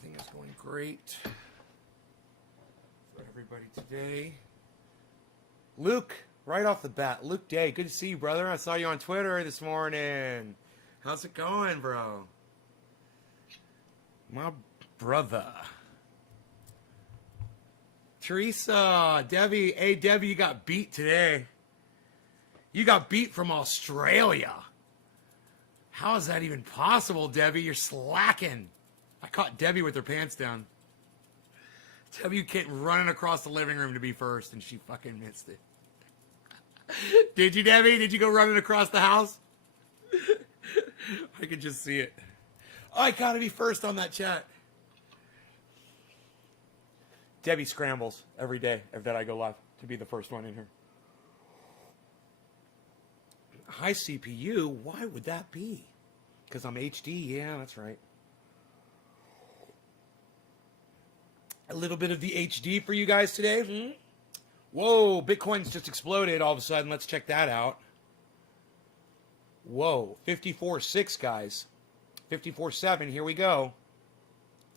Everything is going great for everybody today. Luke, right off the bat, Luke Day, good to see you, brother. I saw you on Twitter this morning. How's it going, bro? My brother. Teresa, Debbie. Hey, Debbie, you got beat today. You got beat from Australia. How is that even possible, Debbie? You're slacking. I caught Debbie with her pants down. Debbie came running across the living room to be first, and she fucking missed it. Did you, Debbie? Did you go running across the house? I could just see it. Oh, I gotta be first on that chat. Debbie scrambles every day that I go live to be the first one in here. High CPU? Why would that be? Because I'm HD? Yeah, that's right. A little bit of the HD for you guys today. Whoa, Bitcoin's just exploded all of a sudden. Let's check that out. Whoa, 54.6, guys. 54.7, here we go.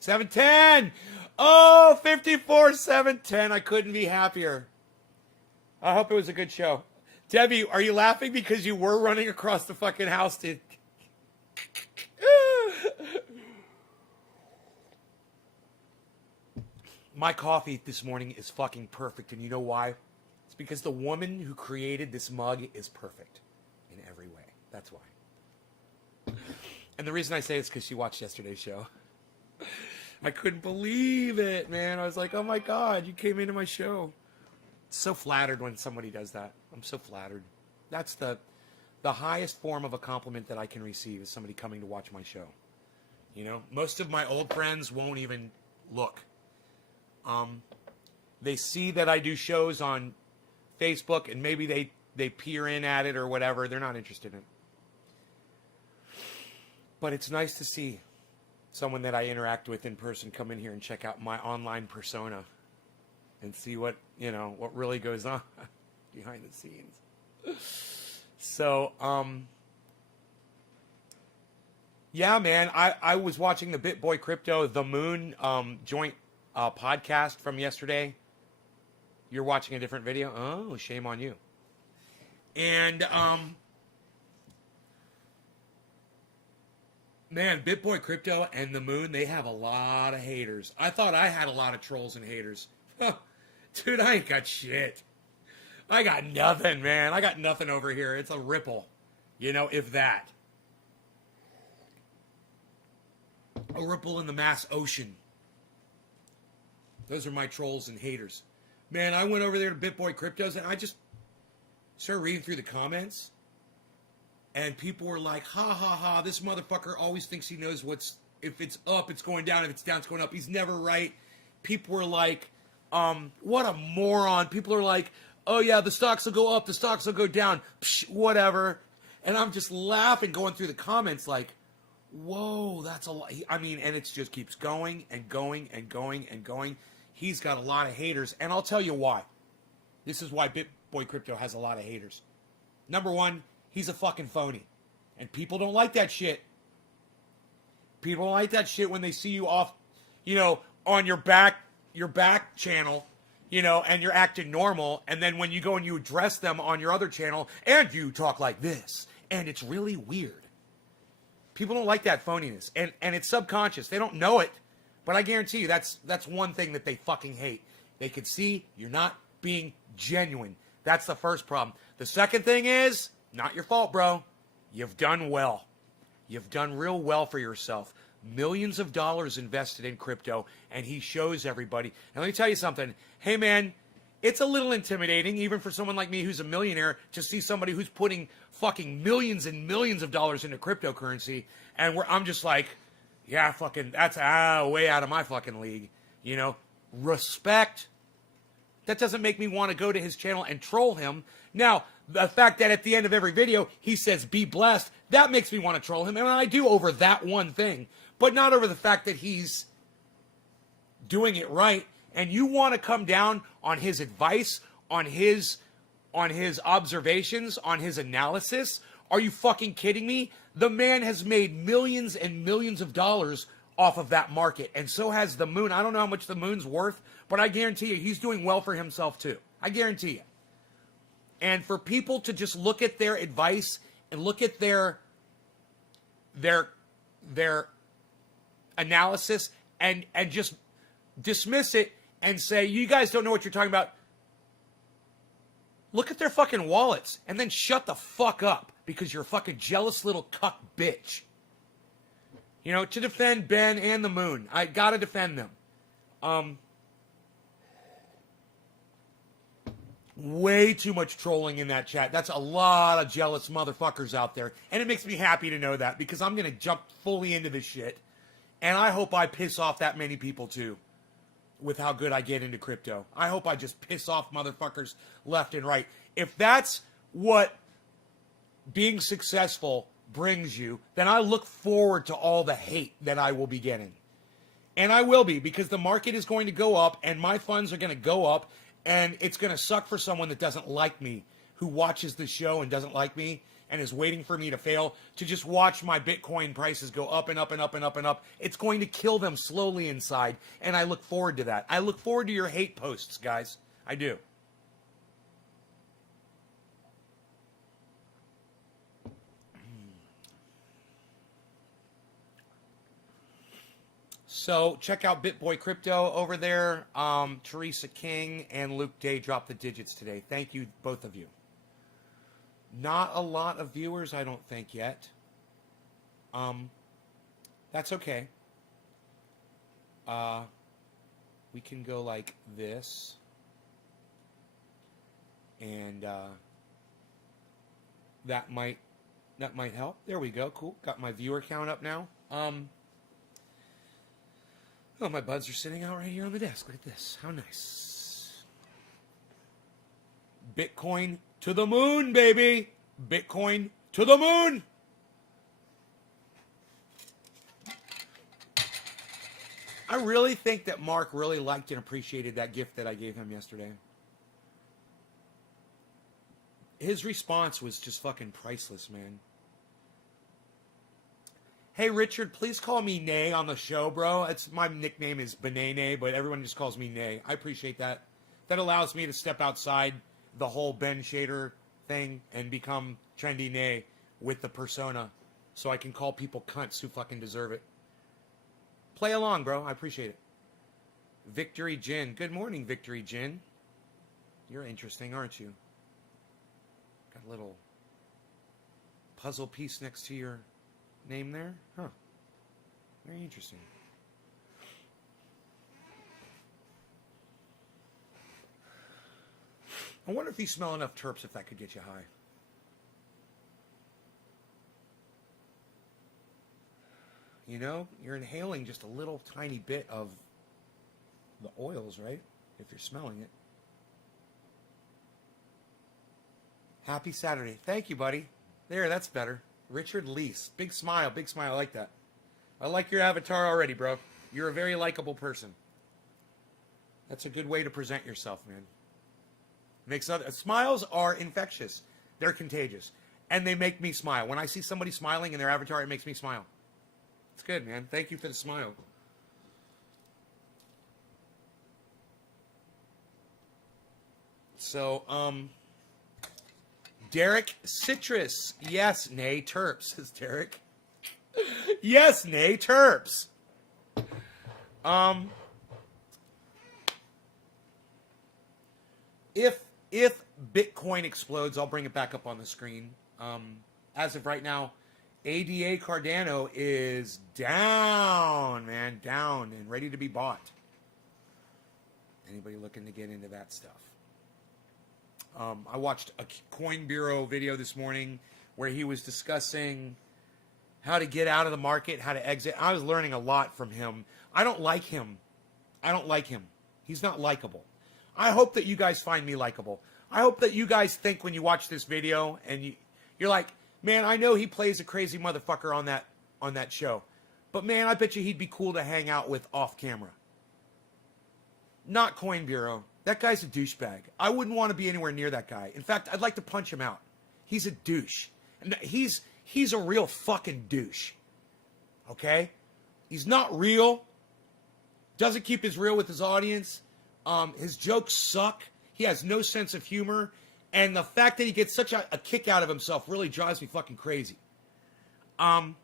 710! Oh, 54.710. I couldn't be happier. I hope it was a good show. Debbie, are you laughing because you were running across the fucking house to... My coffee this morning is fucking perfect, and you know why? It's because the woman who created this mug is perfect in every way. That's why. And the reason I say it's because she watched yesterday's show. I couldn't believe it, man. I was like, oh my God, you came into my show. So flattered when somebody does that. I'm so flattered. That's the highest form of a compliment that I can receive is somebody coming to watch my show. You know, most of my old friends won't even look. They see that I do shows on Facebook and maybe they peer in at it or whatever. They're not interested in it. But it's nice to see someone that I interact with in person come in here and check out my online persona and see what, you know, what really goes on behind the scenes. So, yeah, man, I was watching the BitBoy Crypto, The Moon, joint podcast from yesterday. You're watching a different video? Oh, shame on you. And, man, BitBoy Crypto and The Moon, they have a lot of haters. I thought I had a lot of trolls and haters. Dude, I ain't got shit. I got nothing, man. I got nothing over here. It's a ripple. You know, if that. A ripple in the mass ocean. Those are my trolls and haters. Man, I went over there to BitBoy Cryptos and I just started reading through the comments. And people were like, ha, ha, ha, this motherfucker always thinks he knows what's... If it's up, it's going down. If it's down, it's going up. He's never right. People were like, what a moron. People are like, oh, yeah, the stocks will go up. The stocks will go down. Psh, whatever. And I'm just laughing going through the comments like, whoa, that's a lot. I mean, and it just keeps going and going and going and going. He's got a lot of haters. And I'll tell you why. This is why BitBoy Crypto has a lot of haters. Number one, he's a fucking phony. And people don't like that shit. People don't like that shit when they see you off, you know, on your back channel, you know, and you're acting normal. And then when you go and you address them on your other channel and you talk like this. And it's really weird. People don't like that phoniness. And it's subconscious. They don't know it. But I guarantee you that's one thing that they fucking hate. They can see you're not being genuine. That's the first problem. The second thing is, not your fault, bro. You've done well. You've done real well for yourself. Millions of dollars invested in crypto, and he shows everybody. And let me tell you something. Hey, man, it's a little intimidating, even for someone like me who's a millionaire, to see somebody who's putting fucking millions and millions of dollars into cryptocurrency, and I'm just like, yeah, fucking, that's way out of my fucking league. You know, respect. That doesn't make me want to go to his channel and troll him. Now, the fact that at the end of every video, he says, be blessed, that makes me want to troll him. And I do over that one thing, but not over the fact that he's doing it right. And you want to come down on his advice, on his observations, on his analysis? Are you fucking kidding me? The man has made millions and millions of dollars off of that market. And so has the moon. I don't know how much the moon's worth, but I guarantee you he's doing well for himself too. I guarantee you. And for people to just look at their advice and look at their analysis and just dismiss it and say, you guys don't know what you're talking about. Look at their fucking wallets and then shut the fuck up because you're a fucking jealous little cuck bitch. You know, to defend Ben and the moon, I gotta defend them. Way too much trolling in that chat. That's a lot of jealous motherfuckers out there. And it makes me happy to know that because I'm going to jump fully into this shit. And I hope I piss off that many people too with how good I get into crypto. I hope I just piss off motherfuckers left and right. If that's what being successful brings you, then I look forward to all the hate that I will be getting. And I will be because the market is going to go up and my funds are going to go up. And it's going to suck for someone that doesn't like me, who watches the show and doesn't like me and is waiting for me to fail, to just watch my Bitcoin prices go up and up and up and up and up. It's going to kill them slowly inside, and I look forward to that. I look forward to your hate posts, guys. I do. So check out BitBoy Crypto over there. Teresa King and Luke Day dropped the digits today. Thank you, both of you. Not a lot of viewers, I don't think, yet. That's okay. We can go like this. And that might help. There we go. Cool. Got my viewer count up now. Oh, my buds are sitting out right here on the desk. Look at this. How nice. Bitcoin to the moon, baby. Bitcoin to the moon. I really think that Mark really liked and appreciated that gift that I gave him yesterday. His response was just fucking priceless, man. Hey, Richard, please call me Nay on the show, bro. My nickname is Banane, but everyone just calls me Nay. I appreciate that. That allows me to step outside the whole Ben Shader thing and become trendy Nay with the persona so I can call people cunts who fucking deserve it. Play along, bro. I appreciate it. Victory Jin. Good morning, Victory Jin. You're interesting, aren't you? Got a little puzzle piece next to your name there? Huh. Very interesting. I wonder if you smell enough terps, if that could get you high. You know, you're inhaling just a little tiny bit of the oils, right? If you're smelling it. Happy Saturday. Thank you, buddy. There, that's better. Richard Lease. Big smile. Big smile. I like that. I like your avatar already, bro. You're a very likable person. That's a good way to present yourself, man. Smiles are infectious. They're contagious. And they make me smile. When I see somebody smiling in their avatar, it makes me smile. It's good, man. Thank you for the smile. So, Derek Citrus. Yes, nay, terps, says Derek. Yes, nay, terps. If Bitcoin explodes, I'll bring it back up on the screen. As of right now, ADA Cardano is down, man, down and ready to be bought. Anybody looking to get into that stuff? I watched a Coin Bureau video this morning where he was discussing how to get out of the market, how to exit. I was learning a lot from him. I don't like him. He's not likable. I hope that you guys find me likable. I hope that you guys think when you watch this video and you're like, man, I know he plays a crazy motherfucker on that show. But man, I bet you he'd be cool to hang out with off camera. Not Coin Bureau. That guy's a douchebag. I wouldn't want to be anywhere near that guy. In fact, I'd like to punch him out. He's a douche. And he's a real fucking douche. Okay? He's not real. Doesn't keep his real with his audience. His jokes suck. He has no sense of humor. And the fact that he gets such a kick out of himself really drives me fucking crazy. But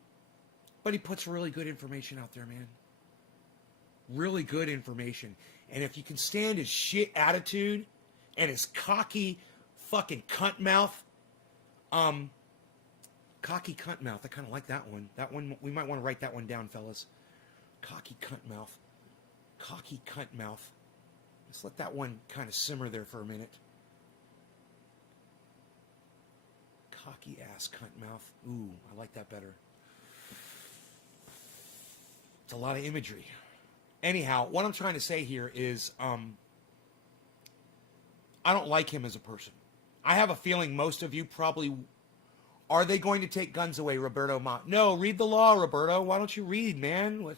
he puts really good information out there, man. Really good information. And if you can stand his shit attitude and his cocky fucking cunt mouth, cocky cunt mouth, I kind of like that one. That one, we might want to write that one down, fellas. Cocky cunt mouth. Cocky cunt mouth. Let's let that one kind of simmer there for a minute. Cocky ass cunt mouth. Ooh, I like that better. It's a lot of imagery. Anyhow, what I'm trying to say here is I don't like him as a person. I have a feeling most of you probably... Are they going to take guns away, Roberto Ma? No, read the law, Roberto. Why don't you read, man?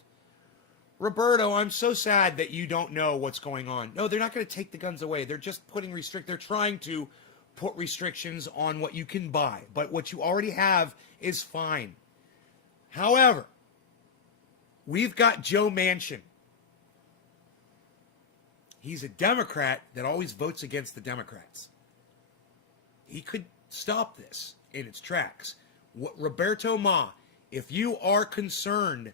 Roberto, I'm so sad that you don't know what's going on. No, they're not going to take the guns away. They're just putting they're trying to put restrictions on what you can buy. But what you already have is fine. However, we've got Joe Manchin. He's a Democrat that always votes against the Democrats. He could stop this in its tracks. Roberto Ma, if you are concerned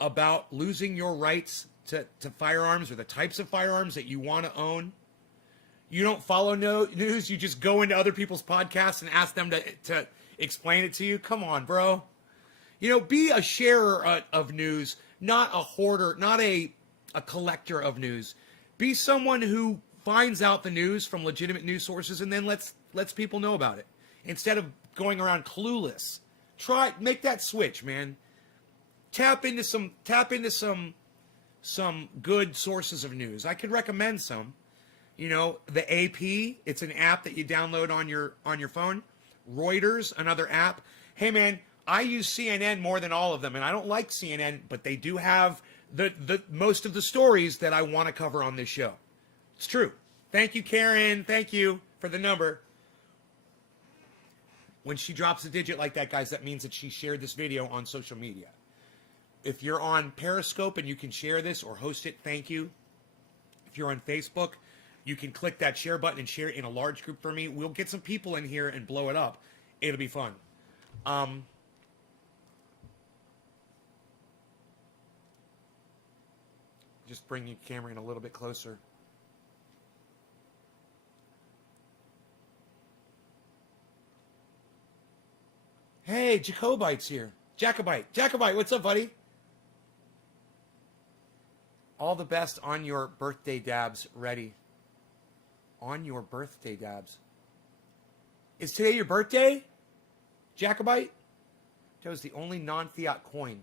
about losing your rights to firearms or the types of firearms that you want to own, you don't follow news, you just go into other people's podcasts and ask them to explain it to you. Come on, bro. You know, be a sharer of news, not a hoarder, not a collector of news. Be someone who finds out the news from legitimate news sources and then lets people know about it. Instead of going around clueless. Make that switch, man. Tap into some good sources of news. I could recommend some. You know, the AP, it's an app that you download on your phone. Reuters, another app. Hey man, I use CNN more than all of them, and I don't like CNN, but they do have the most of the stories that I want to cover on this show. It's true. Thank you, Karen. Thank you for the number. When she drops a digit like that, guys, that means that she shared this video on social media. If you're on Periscope and you can share this or host it, thank you. If you're on Facebook, you can click that share button and share it in a large group for me. We'll get some people in here and blow it up. It'll be fun. Just bring your camera in a little bit closer. Hey, Jacobite's here. Jacobite, what's up, buddy? All the best on your birthday, Dabs. Ready. On your birthday, Dabs. Is today your birthday, Jacobite? Joe's the only non-fiat coin.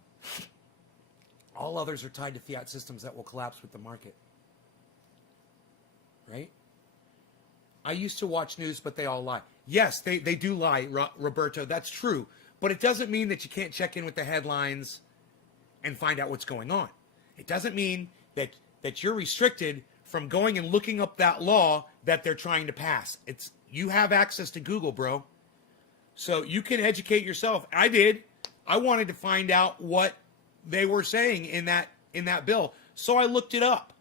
All others are tied to fiat systems that will collapse with the market. Right? I used to watch news, but they all lie. Yes, they do lie, Roberto. That's true. But it doesn't mean that you can't check in with the headlines and find out what's going on. It doesn't mean that you're restricted from going and looking up that law that they're trying to pass. You have access to Google, bro. So you can educate yourself. I did. I wanted to find out what they were saying in that bill. So I looked it up.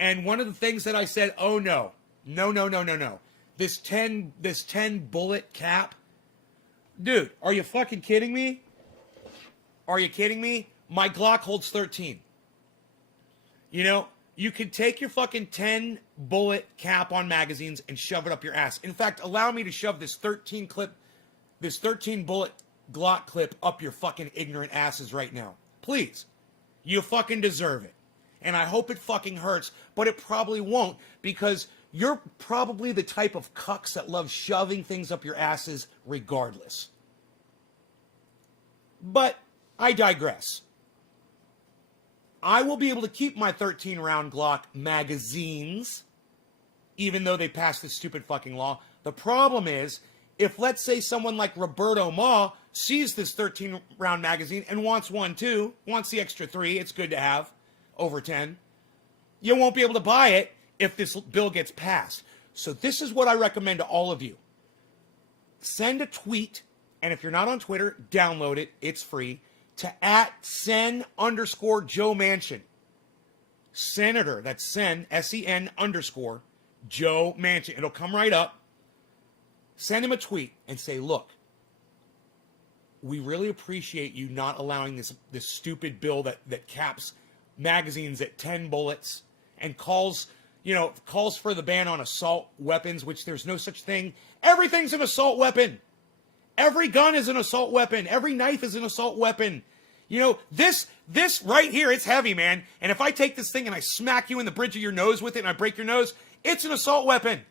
And one of the things that I said, oh no. No. This 10 bullet cap. Dude, are you fucking kidding me? Are you kidding me? My Glock holds 13. You know, you could take your fucking 10 bullet cap on magazines and shove it up your ass. In fact, allow me to shove this 13 bullet Glock clip up your fucking ignorant asses right now. Please. You fucking deserve it. And I hope it fucking hurts, but it probably won't, because you're probably the type of cucks that love shoving things up your asses regardless. But I digress. I will be able to keep my 13-round Glock magazines, even though they passed this stupid fucking law. The problem is, if let's say someone like Roberto Ma sees this 13-round magazine and wants one too, wants the extra 3, it's good to have, over 10, you won't be able to buy it if this bill gets passed. So this is what I recommend to all of you. Send a tweet, and if you're not on Twitter, download it. It's free. to @sen_Joe Manchin. Senator, that's Sen, SEN _ Joe Manchin. It'll come right up. Send him a tweet and say, look, we really appreciate you not allowing this stupid bill that caps magazines at 10 bullets and calls for the ban on assault weapons, which there's no such thing. Everything's an assault weapon. Every gun is an assault weapon. Every knife is an assault weapon. This right here, it's heavy, man. And if I take this thing and I smack you in the bridge of your nose with it and I break your nose, it's an assault weapon.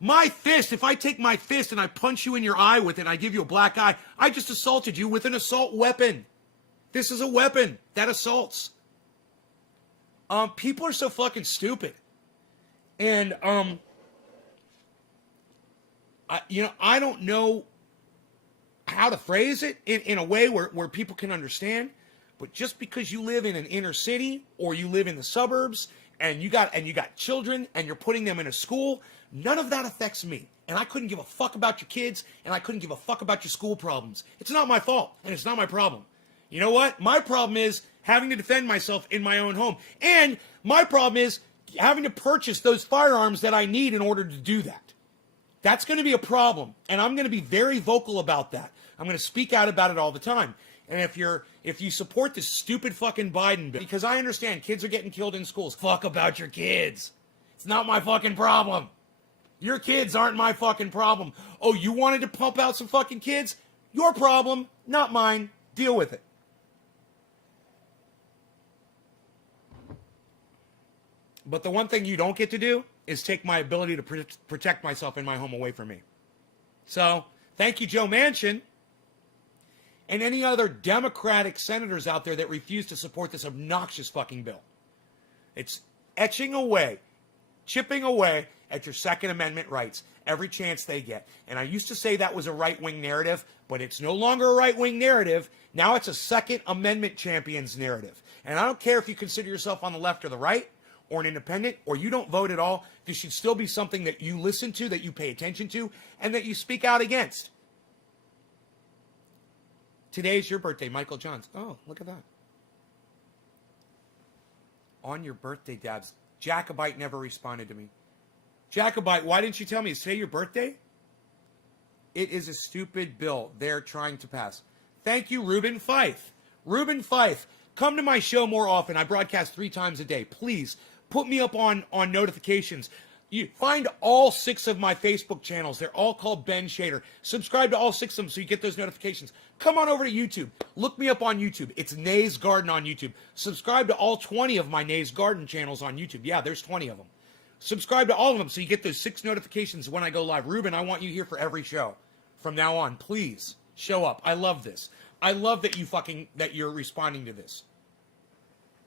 My fist, if I take my fist and I punch you in your eye with it and I give you a black eye, I just assaulted you with an assault weapon. This is a weapon that assaults. People are so fucking stupid. And, I don't know how to phrase it in a way where people can understand, but just because you live in an inner city or you live in the suburbs and you got children and you're putting them in a school, none of that affects me. And I couldn't give a fuck about your kids and I couldn't give a fuck about your school problems. It's not my fault and it's not my problem. You know what? My problem is having to defend myself in my own home. And my problem is having to purchase those firearms that I need in order to do that. That's going to be a problem. And I'm going to be very vocal about that. I'm going to speak out about it all the time. And if you support this stupid fucking Biden bill, because I understand kids are getting killed in schools. Fuck about your kids. It's not my fucking problem. Your kids aren't my fucking problem. Oh, you wanted to pump out some fucking kids? Your problem, not mine. Deal with it. But the one thing you don't get to do is take my ability to protect myself in my home away from me. So, thank you, Joe Manchin, and any other Democratic senators out there that refuse to support this obnoxious fucking bill. It's chipping away at your Second Amendment rights every chance they get. And I used to say that was a right-wing narrative, but it's no longer a right-wing narrative. Now it's a Second Amendment champion's narrative. And I don't care if you consider yourself on the left or the right, or an independent, or you don't vote at all. This should still be something that you listen to, that you pay attention to, and that you speak out against. Today's your birthday, Michael Johns. Oh, look at that. On your birthday, Dabs. Jacobite never responded to me. Jacobite, why didn't you tell me? Is today your birthday? It is a stupid bill they're trying to pass. Thank you, Reuben Fife. Reuben Fife, come to my show more often. I broadcast 3 times a day. Please, put me up on notifications. You find all 6 of my Facebook channels. They're all called Ben Shader. Subscribe to all 6 of them so you get those notifications. Come on over to YouTube. Look me up on YouTube. It's Nay's Garden on YouTube. Subscribe to all 20 of my Nay's Garden channels on YouTube. Yeah, there's 20 of them. Subscribe to all of them so you get those 6 notifications when I go live. Ruben, I want you here for every show. From now on, please show up. I love this. I love that you're responding to this.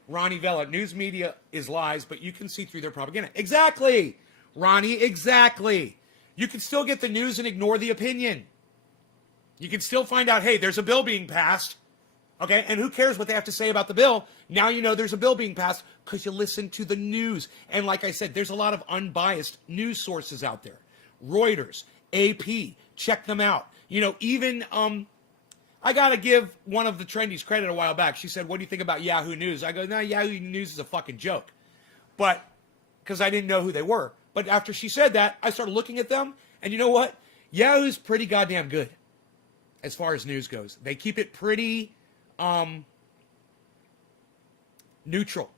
Ronnie Vela, news media is lies, but you can see through their propaganda. Exactly, Ronnie, exactly. You can still get the news and ignore the opinion. You can still find out, hey, there's a bill being passed. Okay, and who cares what they have to say about the bill? Now you know there's a bill being passed because you listen to the news. And like I said, there's a lot of unbiased news sources out there. Reuters, AP, check them out. Even I got to give one of the trendies credit a while back. She said, what do you think about Yahoo News? I go, no, Yahoo News is a fucking joke. But, because I didn't know who they were. But after she said that, I started looking at them. And you know what? Yahoo's pretty goddamn good as far as news goes. They keep it pretty neutral.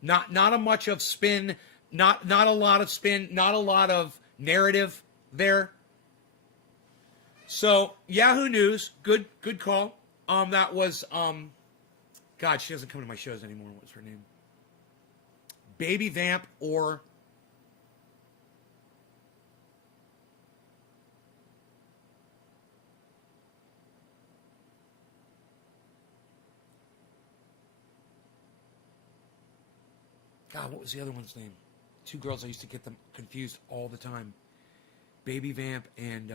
Not a much of spin. Not a lot of spin. Not a lot of narrative there. So, Yahoo News, good call. That was, God, she doesn't come to my shows anymore. What's her name? Baby Vamp or... God, what was the other one's name? 2 girls, I used to get them confused all the time. Baby Vamp and,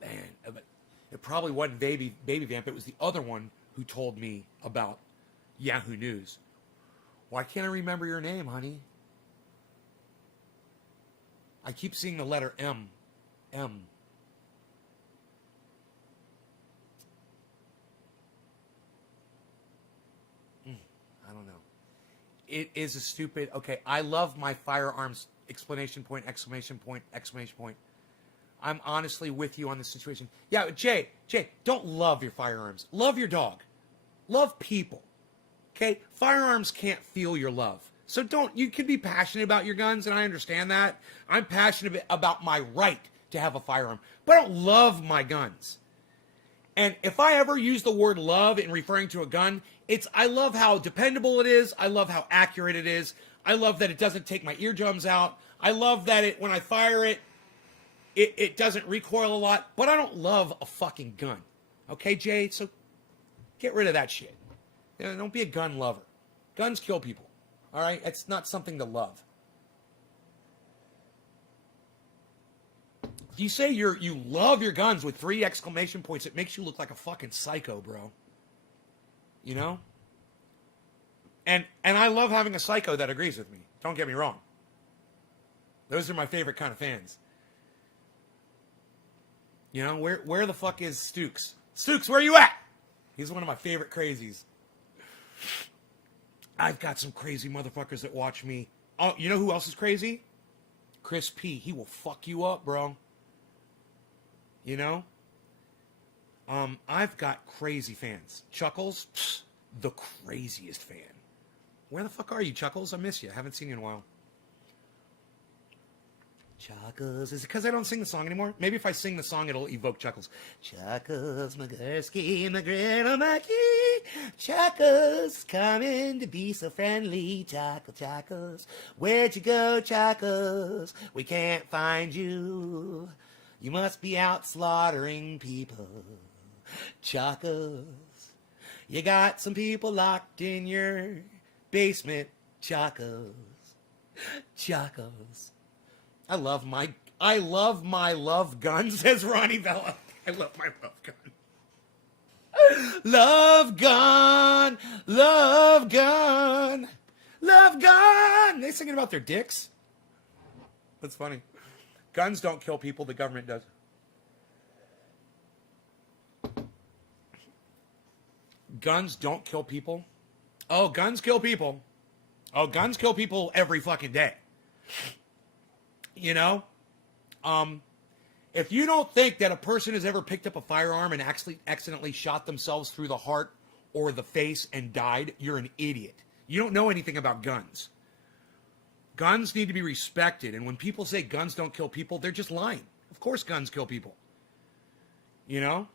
Man, it probably wasn't Baby Vamp. It was the other one who told me about Yahoo News. Why can't I remember your name, honey? I keep seeing the letter M. M. I don't know. It is a stupid. Okay, I love my firearms! Exclamation point! Exclamation point! Exclamation point! I'm honestly with you on this situation. Yeah, Jay, don't love your firearms. Love your dog. Love people. Okay? Firearms can't feel your love. So don't, you can be passionate about your guns, and I understand that. I'm passionate about my right to have a firearm, but I don't love my guns. And if I ever use the word love in referring to a gun, I love how dependable it is. I love how accurate it is. I love that it doesn't take my eardrums out. I love that when I fire it, it doesn't recoil a lot, but I don't love a fucking gun. Okay, Jay? So get rid of that shit. Don't be a gun lover. Guns kill people. All right? It's not something to love. If you say you love your guns with 3 exclamation points, it makes you look like a fucking psycho, bro. You know? And I love having a psycho that agrees with me. Don't get me wrong. Those are my favorite kind of fans. You know, where the fuck is Stukes? Stukes, where you at? He's one of my favorite crazies. I've got some crazy motherfuckers that watch me. Oh, you know who else is crazy? Chris P. He will fuck you up, bro. You know? I've got crazy fans. Chuckles, the craziest fan. Where the fuck are you, Chuckles? I miss you. I haven't seen you in a while. Chuckles. Is it because I don't sing the song anymore? Maybe if I sing the song, it'll evoke Chuckles. Chuckles, McGursky, McGriddle, Mackie. Chuckles, coming to be so friendly. Chuckles. Where'd you go, Chuckles? We can't find you. You must be out slaughtering people. Chuckles. You got some people locked in your basement. Chuckles. Chuckles. I love my love gun, says Ronnie Bella. I love my love gun. Love gun, love gun, love gun. They singing about their dicks. That's funny. Guns don't kill people, the government does. Guns don't kill people. Oh, guns kill people. Oh, guns kill people every fucking day. You know, if you don't think that a person has ever picked up a firearm and actually accidentally shot themselves through the heart or the face and died, you're an idiot. You don't know anything about guns. Guns need to be respected. And when people say guns don't kill people, they're just lying. Of course guns kill people. You know?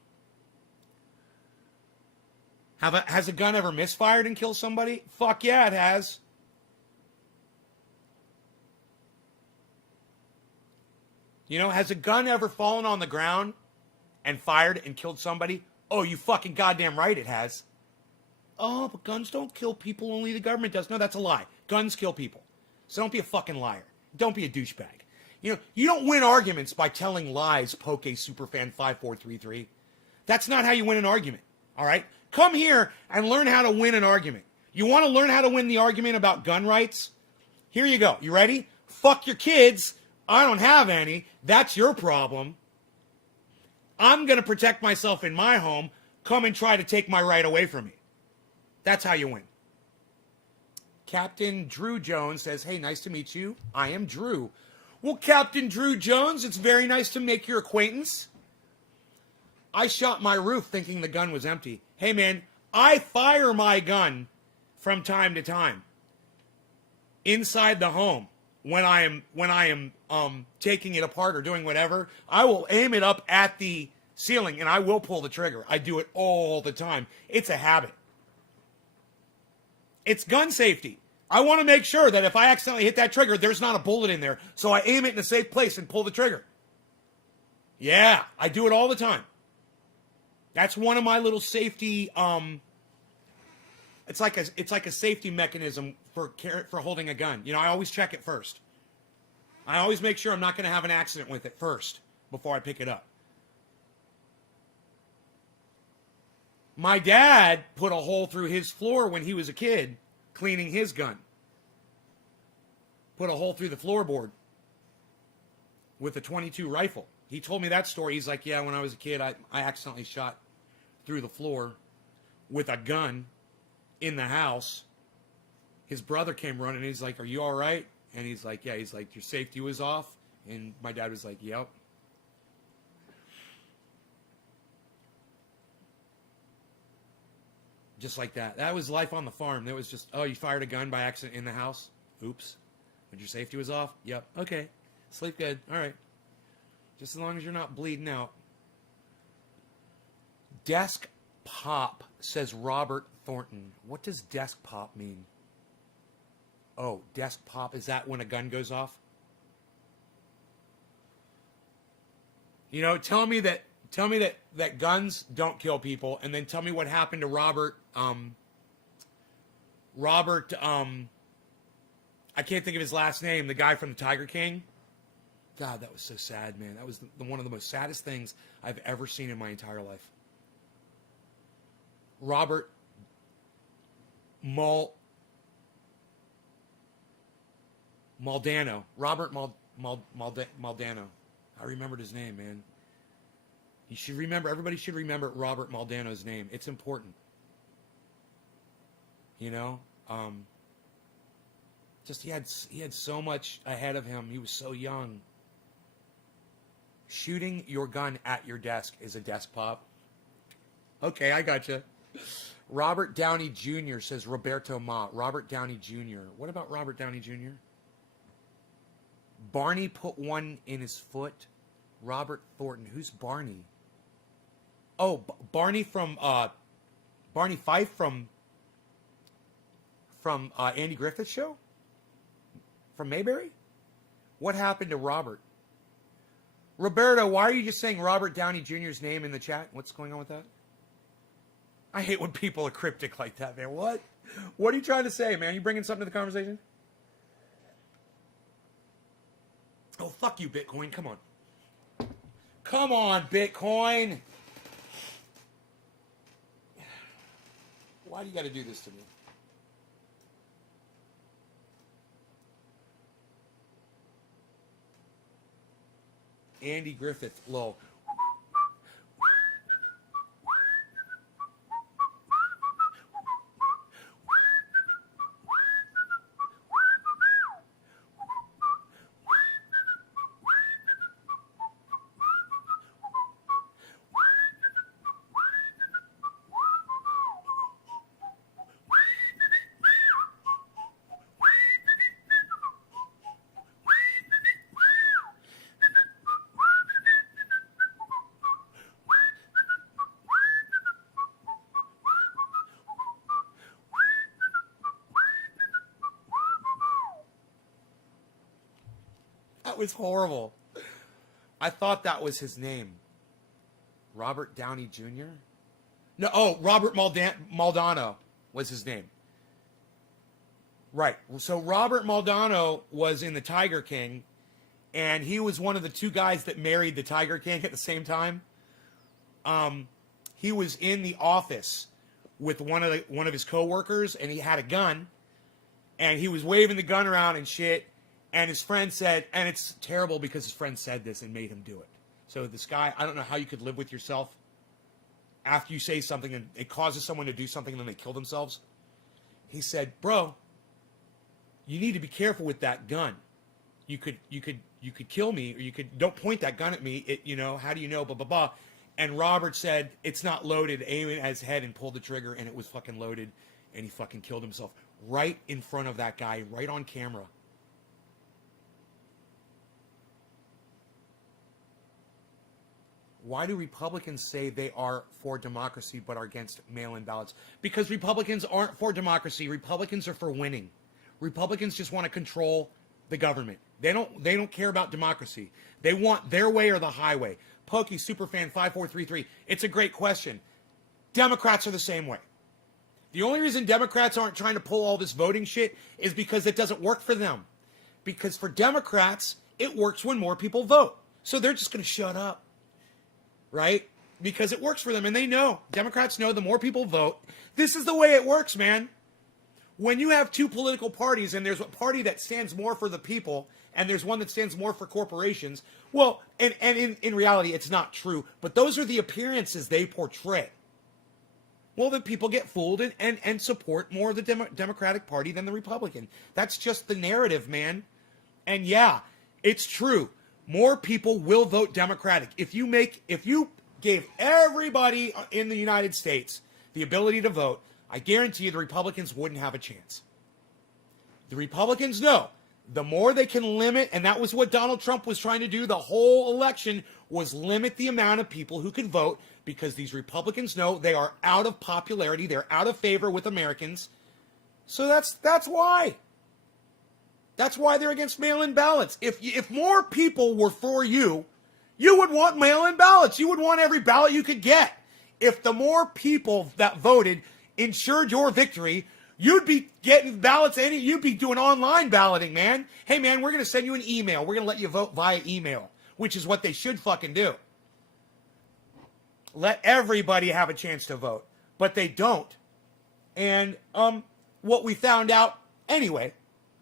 Has a gun ever misfired and killed somebody? Fuck yeah, it has. You know, has a gun ever fallen on the ground and fired and killed somebody? Oh, you fucking goddamn right it has. Oh, but guns don't kill people, only the government does. No, that's a lie. Guns kill people. So don't be a fucking liar. Don't be a douchebag. You know, you don't win arguments by telling lies, Poke Superfan 5433. That's not how you win an argument, all right? Come here and learn how to win an argument. You want to learn how to win the argument about gun rights? Here you go. You ready? Fuck your kids. I don't have any. That's your problem. I'm going to protect myself in my home. Come and try to take my right away from me. That's how you win. Captain Drew Jones says, hey, nice to meet you. I am Drew. Well, Captain Drew Jones, it's very nice to make your acquaintance. I shot my roof thinking the gun was empty. Hey, man, I fire my gun from time to time inside the home. When I am taking it apart or doing whatever, I will aim it up at the ceiling and I will pull the trigger. I do it all the time. It's a habit. It's gun safety. I want to make sure that if I accidentally hit that trigger, there's not a bullet in there. So I aim it in a safe place and pull the trigger. Yeah, I do it all the time. That's one of my little safety. It's like a safety mechanism for holding a gun. You know, I always check it first. I always make sure I'm not going to have an accident with it first before I pick it up. My dad put a hole through his floor when he was a kid cleaning his gun. Put a hole through the floorboard with a .22 rifle. He told me that story. He's like, yeah, when I was a kid, I accidentally shot through the floor with a gun in the house. His brother came running. He's like, are you all right? And he's like, yeah. He's like, your safety was off. And my dad was like, yep. Just like that. That was life on the farm. That was just, oh, you fired a gun by accident in the house? Oops. But your safety was off? Yep. Okay. Sleep good. All right. Just as long as you're not bleeding out. Desk pop, says Robert Thornton. What does desk pop mean? Oh, desk pop. Is that when a gun goes off? You know, tell me that guns don't kill people, and then tell me what happened to Robert, I can't think of his last name, the guy from the Tiger King. God, that was so sad, man. That was one of the most saddest things I've ever seen in my entire life. Robert Maldano. Robert Maldano. I remembered his name, man. You should remember, everybody should remember Robert Maldano's name. It's important. You know? Just he had so much ahead of him. He was so young. Shooting your gun at your desk is a desk pop. Okay, I gotcha. Robert Downey Jr. says Roberto Ma. Robert Downey Jr. What about Robert Downey Jr.? Barney put one in his foot. Robert Thornton. Who's Barney? Oh, Barney from Barney Fife from Andy Griffith's show? From Mayberry? What happened to Robert? Roberto, why are you just saying Robert Downey Jr.'s name in the chat? What's going on with that? I hate when people are cryptic like that, man. What? What are you trying to say, man? You bringing something to the conversation? Oh, fuck you, Bitcoin. Come on. Come on, Bitcoin. Why do you got to do this to me? Andy Griffith, lol. That was horrible. I thought that was his name. Robert Downey Jr.? No, oh, Robert Maldano was his name. Right. So Robert Maldano was in the Tiger King, and he was one of the two guys that married the Tiger King at the same time. He was in the office with one of his coworkers, and he had a gun, and he was waving the gun around and shit. And his friend said, and it's terrible because his friend said this and made him do it. So this guy, I don't know how you could live with yourself after you say something and it causes someone to do something and then they kill themselves. He said, bro, you need to be careful with that gun. You could kill me, or don't point that gun at me. How do you know, blah, blah, blah. And Robert said, it's not loaded, aim it at his head and pull the trigger, and it was fucking loaded, and he fucking killed himself right in front of that guy, right on camera. Why do Republicans say they are for democracy but are against mail-in ballots? Because Republicans aren't for democracy. Republicans are for winning. Republicans just want to control the government. They don't care about democracy. They want their way or the highway. Pokey Superfan 5433. It's a great question. Democrats are the same way. The only reason Democrats aren't trying to pull all this voting shit is because it doesn't work for them. Because for Democrats, it works when more people vote. So they're just going to shut up. Right? Because it works for them, and they know. Democrats know the more people vote. This is the way it works, man. When you have two political parties, and there's a party that stands more for the people, and there's one that stands more for corporations. Well, and in reality, it's not true, but those are the appearances they portray. Well, then people get fooled and support more of the Democratic Party than the Republican. That's just the narrative, man. And yeah, it's true. More people will vote Democratic. If you gave everybody in the United States the ability to vote, I guarantee you the Republicans wouldn't have a chance. The Republicans know the more they can limit, and that was what Donald Trump was trying to do the whole election, was limit the amount of people who could vote, because these Republicans know they are out of popularity, they're out of favor with Americans. So that's why. That's why they're against mail-in ballots. If more people were for you, you would want mail-in ballots. You would want every ballot you could get. If the more people that voted ensured your victory, you'd be getting ballots, you'd be doing online balloting, man. Hey, man, we're going to send you an email. We're going to let you vote via email, which is what they should fucking do. Let everybody have a chance to vote. But they don't. And what we found out anyway,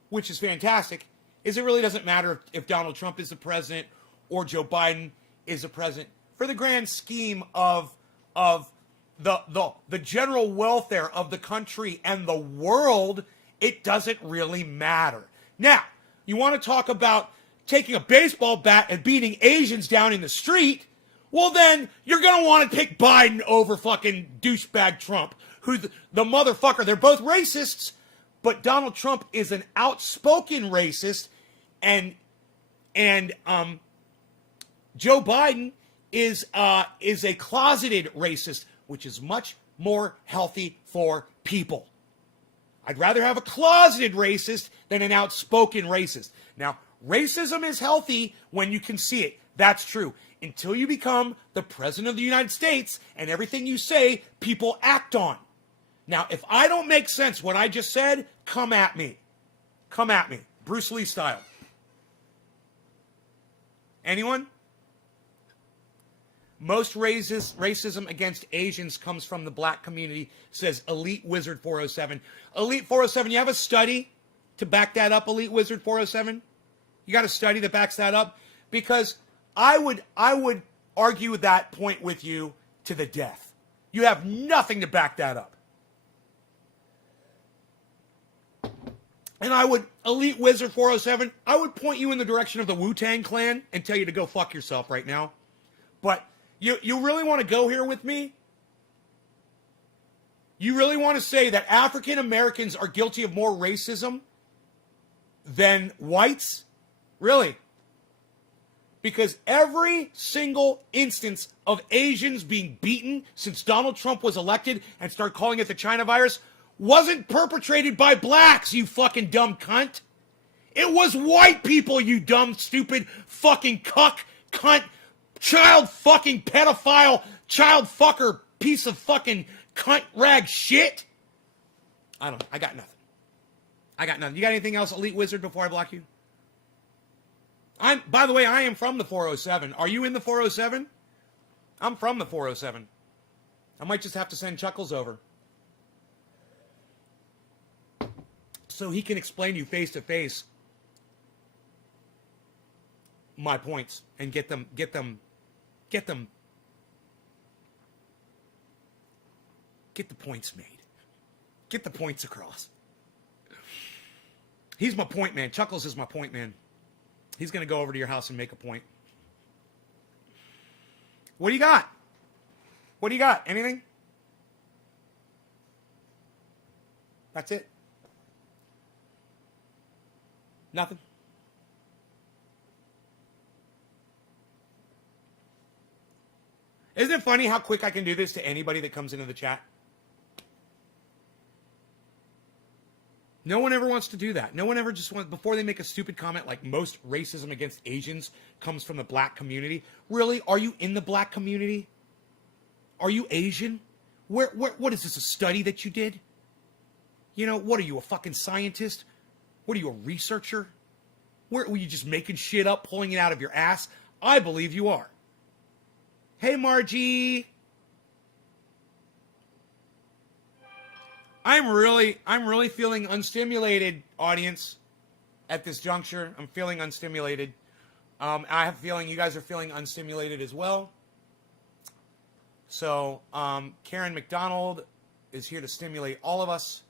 which is fantastic, is it really doesn't matter if Donald Trump is the president or Joe Biden is the president. For the grand scheme of the general welfare of the country and the world, it doesn't really matter. Now, you want to talk about taking a baseball bat and beating Asians down in the street? Well, then you're going to want to pick Biden over fucking douchebag Trump, who the motherfucker, they're both racists, but Donald Trump is an outspoken racist, and Joe Biden is a closeted racist, which is much more healthy for people. I'd rather have a closeted racist than an outspoken racist. Now, racism is healthy when you can see it. That's true. Until you become the president of the United States and everything you say, people act on. Now, if I don't make sense what I just said, come at me. Come at me. Bruce Lee style. Anyone? Most racism against Asians comes from the black community, says Elite Wizard 407. Elite 407, you have a study to back that up, Elite Wizard 407? You got a study that backs that up? Because I would argue that point with you to the death. You have nothing to back that up. And I would, Elite Wizard 407, I would point you in the direction of the Wu-Tang Clan and tell you to go fuck yourself right now. But you really want to go here with me? You really want to say that African Americans are guilty of more racism than whites? Really? Because every single instance of Asians being beaten since Donald Trump was elected and started calling it the China virus wasn't perpetrated by blacks, you fucking dumb cunt. It was white people, you dumb, stupid, fucking cuck, cunt, child fucking pedophile, child fucker, piece of fucking cunt rag shit. I don't know. I got nothing. You got anything else, Elite Wizard, before I block you? By the way, I am from the 407. Are you in the 407? I'm from the 407. I might just have to send Chuckles over, so he can explain to you face to face my points and get the points made. Get the points across. He's my point man. Chuckles is my point man. He's going to go over to your house and make a point. What do you got? What do you got? Anything? That's it? Nothing? Isn't it funny how quick I can do this to anybody that comes into the chat? No one ever wants to do that. No one ever just wants, before they make a stupid comment like most racism against Asians comes from the black community. Really? Are you in the black community? Are you Asian? What is this, a study that you did? You know, what are you, a fucking scientist? What are you, a researcher? Were you just making shit up, pulling it out of your ass? I believe you are. Hey, Margie. I'm really feeling unstimulated, audience. at this juncture. I'm feeling unstimulated. I have a feeling you guys are feeling unstimulated as well. So, Karen McDonald is here to stimulate all of us.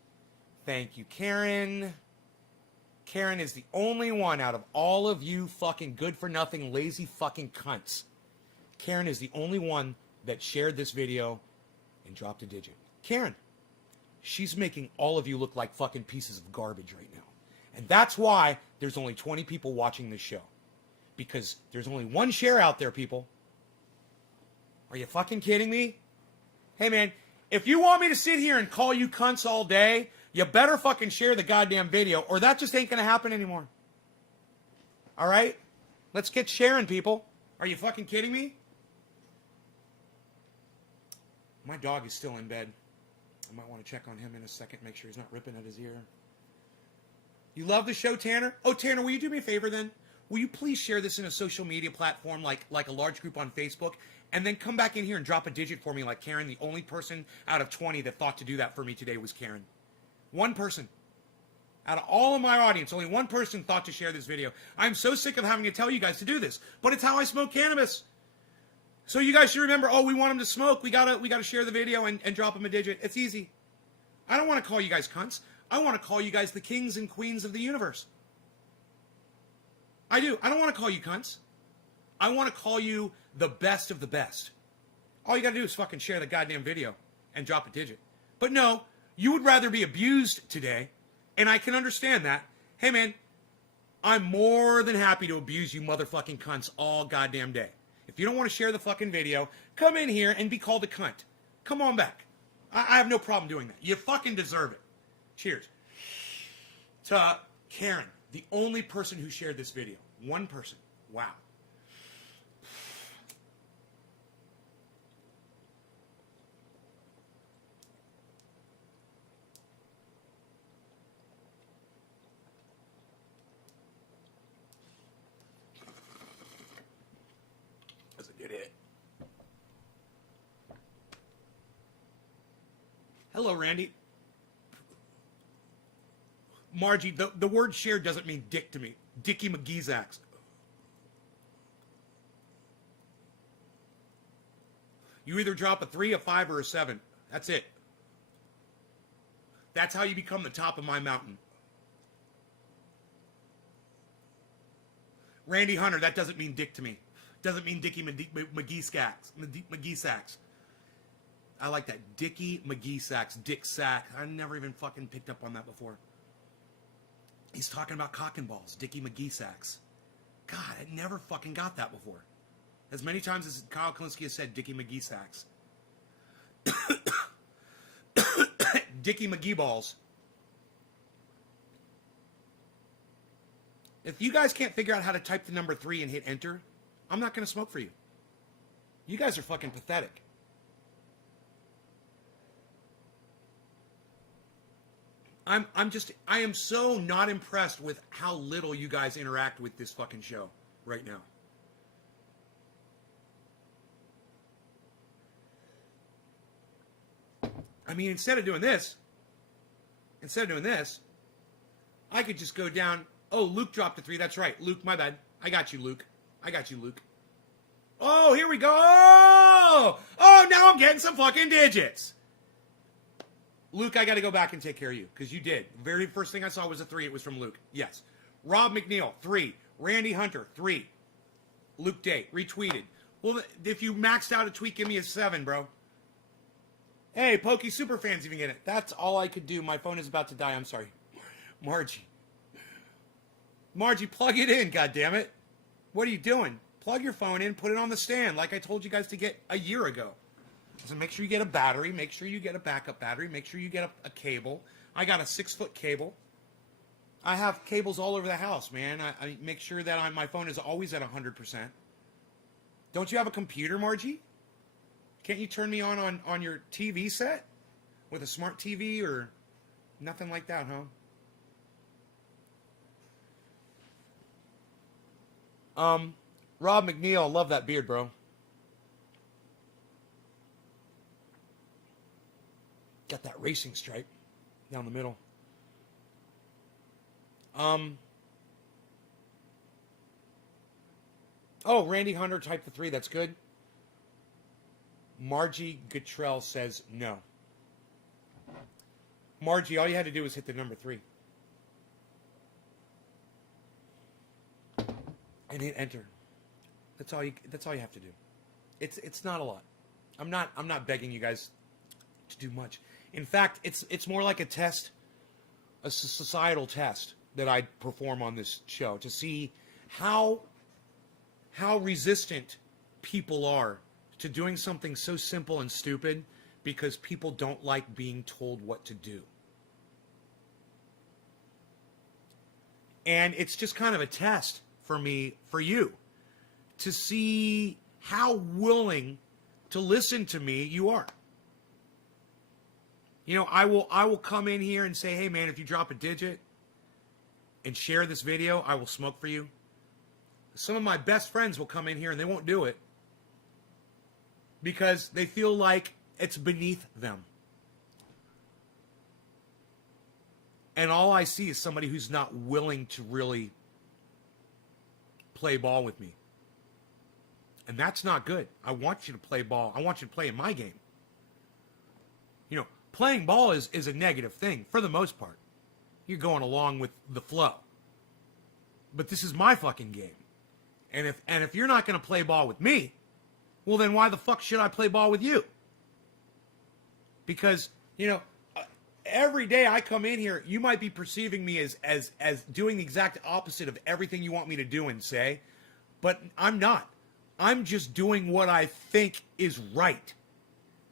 Thank you, Karen. Karen is the only one out of all of you fucking good-for-nothing, lazy fucking cunts. Karen is the only one that shared this video and dropped a digit. Karen, she's making all of you look like fucking pieces of garbage right now. And that's why there's only 20 people watching this show. Because there's only one share out there, people. Are you fucking kidding me? Hey, man, if you want me to sit here and call you cunts all day, you better fucking share the goddamn video, or that just ain't gonna happen anymore. All right? Let's get sharing, people. Are you fucking kidding me? My dog is still in bed. I might want to check on him in a second, make sure he's not ripping at his ear. You love the show, Tanner? Oh, Tanner, will you do me a favor then? Will you please share this in a social media platform like a large group on Facebook, and then come back in here and drop a digit for me like Karen? The only person out of 20 that thought to do that for me today was Karen. One person. Out of all of my audience, only one person thought to share this video. I'm so sick of having to tell you guys to do this, but it's how I smoke cannabis. So you guys should remember, oh, we want him to smoke. We gotta share the video and drop him a digit. It's easy. I don't want to call you guys cunts. I want to call you guys the kings and queens of the universe. I do. I don't want to call you cunts. I want to call you the best of the best. All you got to do is fucking share the goddamn video and drop a digit. But no, you would rather be abused today, and I can understand that. Hey, man, I'm more than happy to abuse you motherfucking cunts all goddamn day. If you don't want to share the fucking video, come in here and be called a cunt. Come on back. I have no problem doing that. You fucking deserve it. Cheers. To Karen, the only person who shared this video. One person. Wow. That's a good hit. Hello, Randy. Margie, the word share doesn't mean dick to me. Dickie McGee's axe. You either drop a 3, a 5, or a 7. That's it. That's how you become the top of my mountain. Randy Hunter, that doesn't mean dick to me. Doesn't mean Dickie McGee Sacks. I like that. Dickie McGee Sacks. Dick Sack. I never even fucking picked up on that before. He's talking about cock and balls. Dickie McGee Sacks. God, I never fucking got that before. As many times as Kyle Kalinske has said Dickie McGee Sacks. Dickie McGee balls. If you guys can't figure out how to type the number 3 and hit enter, I'm not going to smoke for you. You guys are fucking pathetic. I am so not impressed with how little you guys interact with this fucking show right now. I mean, instead of doing this, I could just go down. Oh, Luke dropped a 3. That's right. Luke, my bad. I got you, Luke. Oh, here we go. Oh, now I'm getting some fucking digits. Luke, I got to go back and take care of you, because you did. The very first thing I saw was a 3. It was from Luke. Yes. Rob McNeil, 3. Randy Hunter, 3. Luke Day, retweeted. Well, if you maxed out a tweet, give me a 7, bro. Hey, Pokey Superfans even get it. That's all I could do. My phone is about to die. I'm sorry. Margie, plug it in, goddammit. What are you doing? Plug your phone in, put it on the stand, like I told you guys to get a year ago. So make sure you get a battery, make sure you get a backup battery, make sure you get a cable. I got a 6-foot cable. I have cables all over the house, man. I make sure that my phone is always at 100%. Don't you have a computer, Margie? Can't you turn me on your TV set? With a smart TV or nothing like that, huh? Rob McNeil, love that beard, bro. Got that racing stripe down the middle. Oh, Randy Hunter typed the 3. That's good. Margie Guttrell says no. Margie, all you had to do was hit the number 3. And hit enter. That's all you have to do. It's not a lot. I'm not begging you guys to do much. In fact, it's more like a test, a societal test that I perform on this show to see how resistant people are to doing something so simple and stupid because people don't like being told what to do. And it's just kind of a test for me, for you, to see how willing to listen to me you are. You know, I will come in here and say, hey man, if you drop a digit and share this video, I will smoke for you. Some of my best friends will come in here and they won't do it because they feel like it's beneath them. And all I see is somebody who's not willing to really play ball with me. And that's not good. I want you to play ball. I want you to play in my game. You know, playing ball is a negative thing for the most part. You're going along with the flow. But this is my fucking game. And if you're not going to play ball with me, well then why the fuck should I play ball with you? Because, you know, every day I come in here, you might be perceiving me as doing the exact opposite of everything you want me to do and say, but I'm not. I'm just doing what I think is right.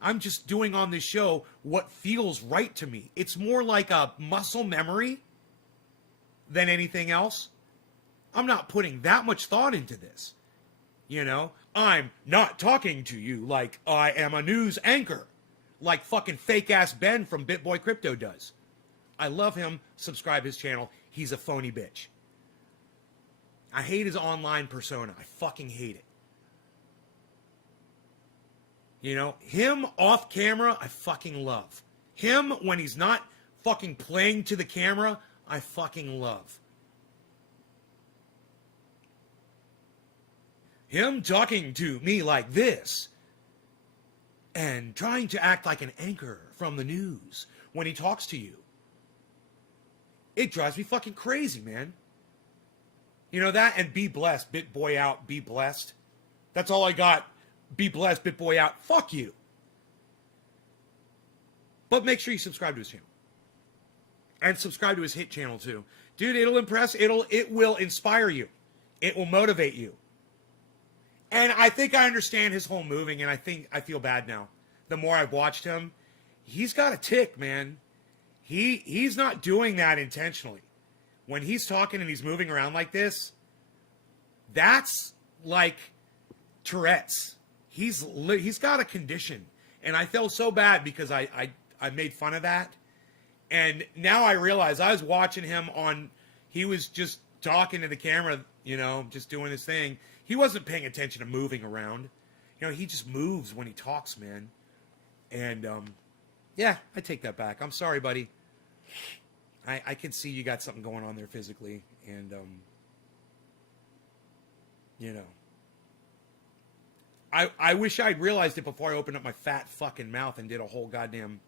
I'm just doing on this show what feels right to me. It's more like a muscle memory than anything else. I'm not putting that much thought into this. You know, I'm not talking to you like I am a news anchor, like fucking fake-ass Ben from BitBoy Crypto does. I love him. Subscribe his channel. He's a phony bitch. I hate his online persona. I fucking hate it. You know, him off camera, I fucking love. Him when he's not fucking playing to the camera, I fucking love. Him talking to me like this and trying to act like an anchor from the news when he talks to you. It drives me fucking crazy, man. You know that? And be blessed. BitBoy out, be blessed. That's all I got. Be blessed, BitBoy out. Fuck you. But make sure you subscribe to his channel. And subscribe to his hit channel too. Dude, it'll impress. It will inspire you. It will motivate you. And I think I understand his whole moving, and I feel bad now. The more I've watched him, he's got a tick, man. He's not doing that intentionally. When he's talking and he's moving around like this, that's like Tourette's. He's got a condition, and I felt so bad because I made fun of that. And now I realize I was watching him he was just talking to the camera, you know, just doing his thing. He wasn't paying attention to moving around. You know, he just moves when he talks, man. And, yeah, I take that back. I'm sorry, buddy. I can see you got something going on there physically. And, you know. I wish I'd realized it before I opened up my fat fucking mouth and did a whole goddamn,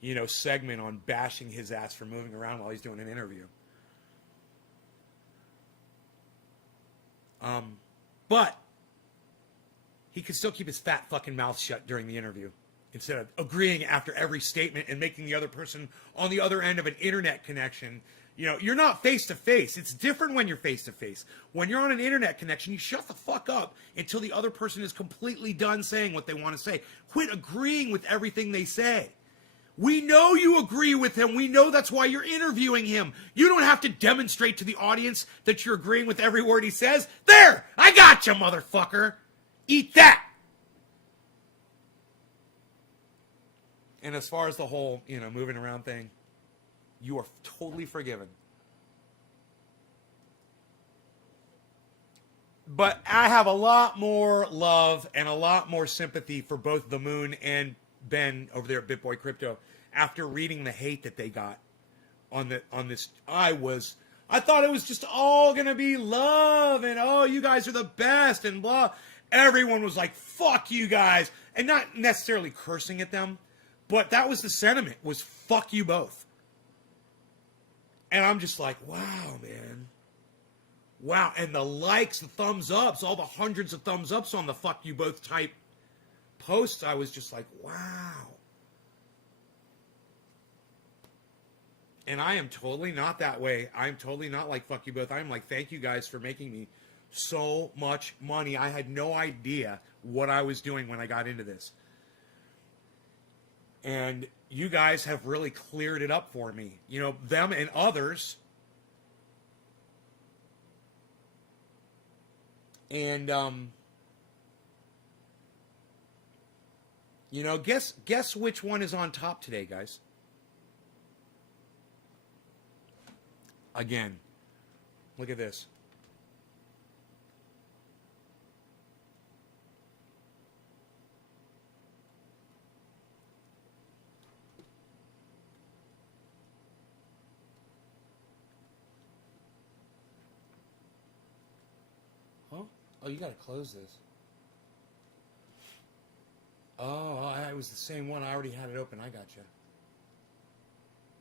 you know, segment on bashing his ass for moving around while he's doing an interview. But he could still keep his fat fucking mouth shut during the interview instead of agreeing after every statement and making the other person on the other end of an internet connection. You know, you're not face to face. It's different when you're face to face. When you're on an internet connection, you shut the fuck up until the other person is completely done saying what they want to say. Quit agreeing with everything they say. We know you agree with him. We know that's why you're interviewing him. You don't have to demonstrate to the audience that you're agreeing with every word he says. There! I got you, motherfucker! Eat that! And as far as the whole, you know, moving around thing, you are totally forgiven. But I have a lot more love and a lot more sympathy for both the Moon and Ben over there at BitBoy Crypto after reading the hate that they got on this. I was I thought it was just all going to be love and, oh, you guys are the best and blah. Everyone was like, fuck you guys. And not necessarily cursing at them, but that was the sentiment, was fuck you both. And I'm just like, wow, man. Wow. And the likes, the thumbs ups, all the hundreds of thumbs ups on the fuck you both type posts, I was just like, wow. And I am totally not that way. I'm totally not like fuck you both. I'm like, thank you guys for making me so much money. I had no idea what I was doing when I got into this. And you guys have really cleared it up for me. You know, them and others. And, you know, guess which one is on top today, guys. Again, look at this. Huh? Oh, you gotta close this. Oh, it was the same one. I already had it open. I gotcha.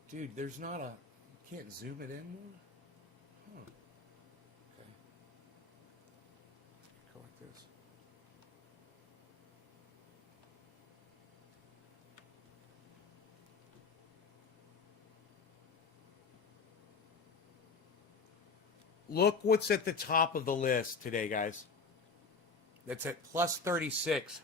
Dude, there's not a... You can't zoom it in more? Huh. Okay. Go like this. Look what's at the top of the list today, guys. That's at plus 36.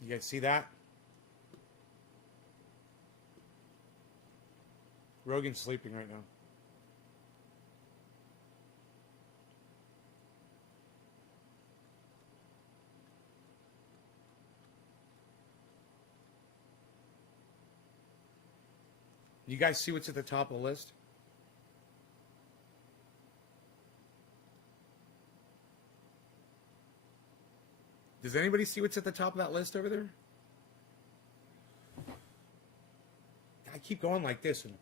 You guys see that? Rogan's sleeping right now. You guys see what's at the top of the list? Does anybody see what's at the top of that list over there? I keep going like this, and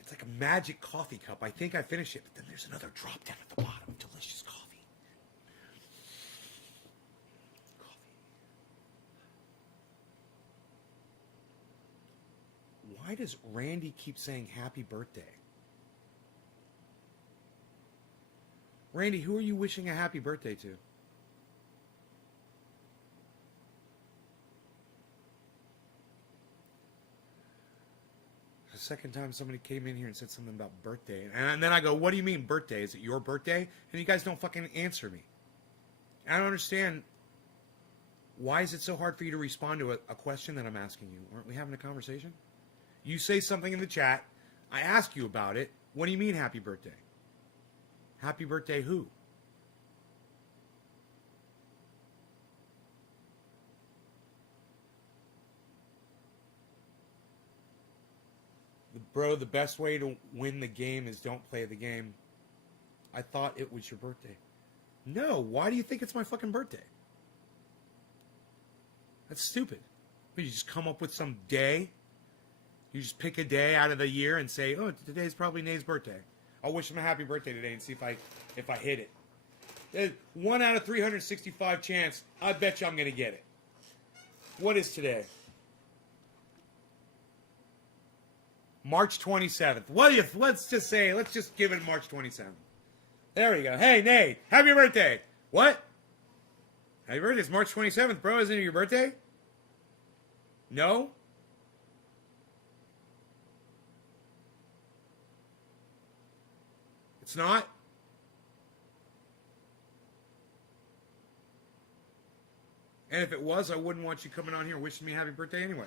it's like a magic coffee cup. I think I finished it, but then there's another drop down at the bottom. Delicious coffee. Why does Randy keep saying happy birthday? Randy, who are you wishing a happy birthday to? The second time somebody came in here and said something about birthday. And then I go, what do you mean birthday? Is it your birthday? And you guys don't fucking answer me. I don't understand. Why is it so hard for you to respond to a question that I'm asking you? Aren't we having a conversation? You say something in the chat. I ask you about it. What do you mean happy birthday? Happy birthday who? Bro, the best way to win the game is don't play the game. I thought it was your birthday. No, why do you think it's my fucking birthday? That's stupid. You just come up with some day. You just pick a day out of the year and say, oh, today's probably Nate's birthday. I'll wish him a happy birthday today and see if I hit it. There's 1 out of 365 chance. I bet you I'm going to get it. What is today? March 27th. Let's just give it March 27th. There we go. Hey, Nate, happy birthday. What? Happy birthday. It's March 27th, bro. Isn't it your birthday? No? It's not? And if it was, I wouldn't want you coming on here wishing me happy birthday anyway.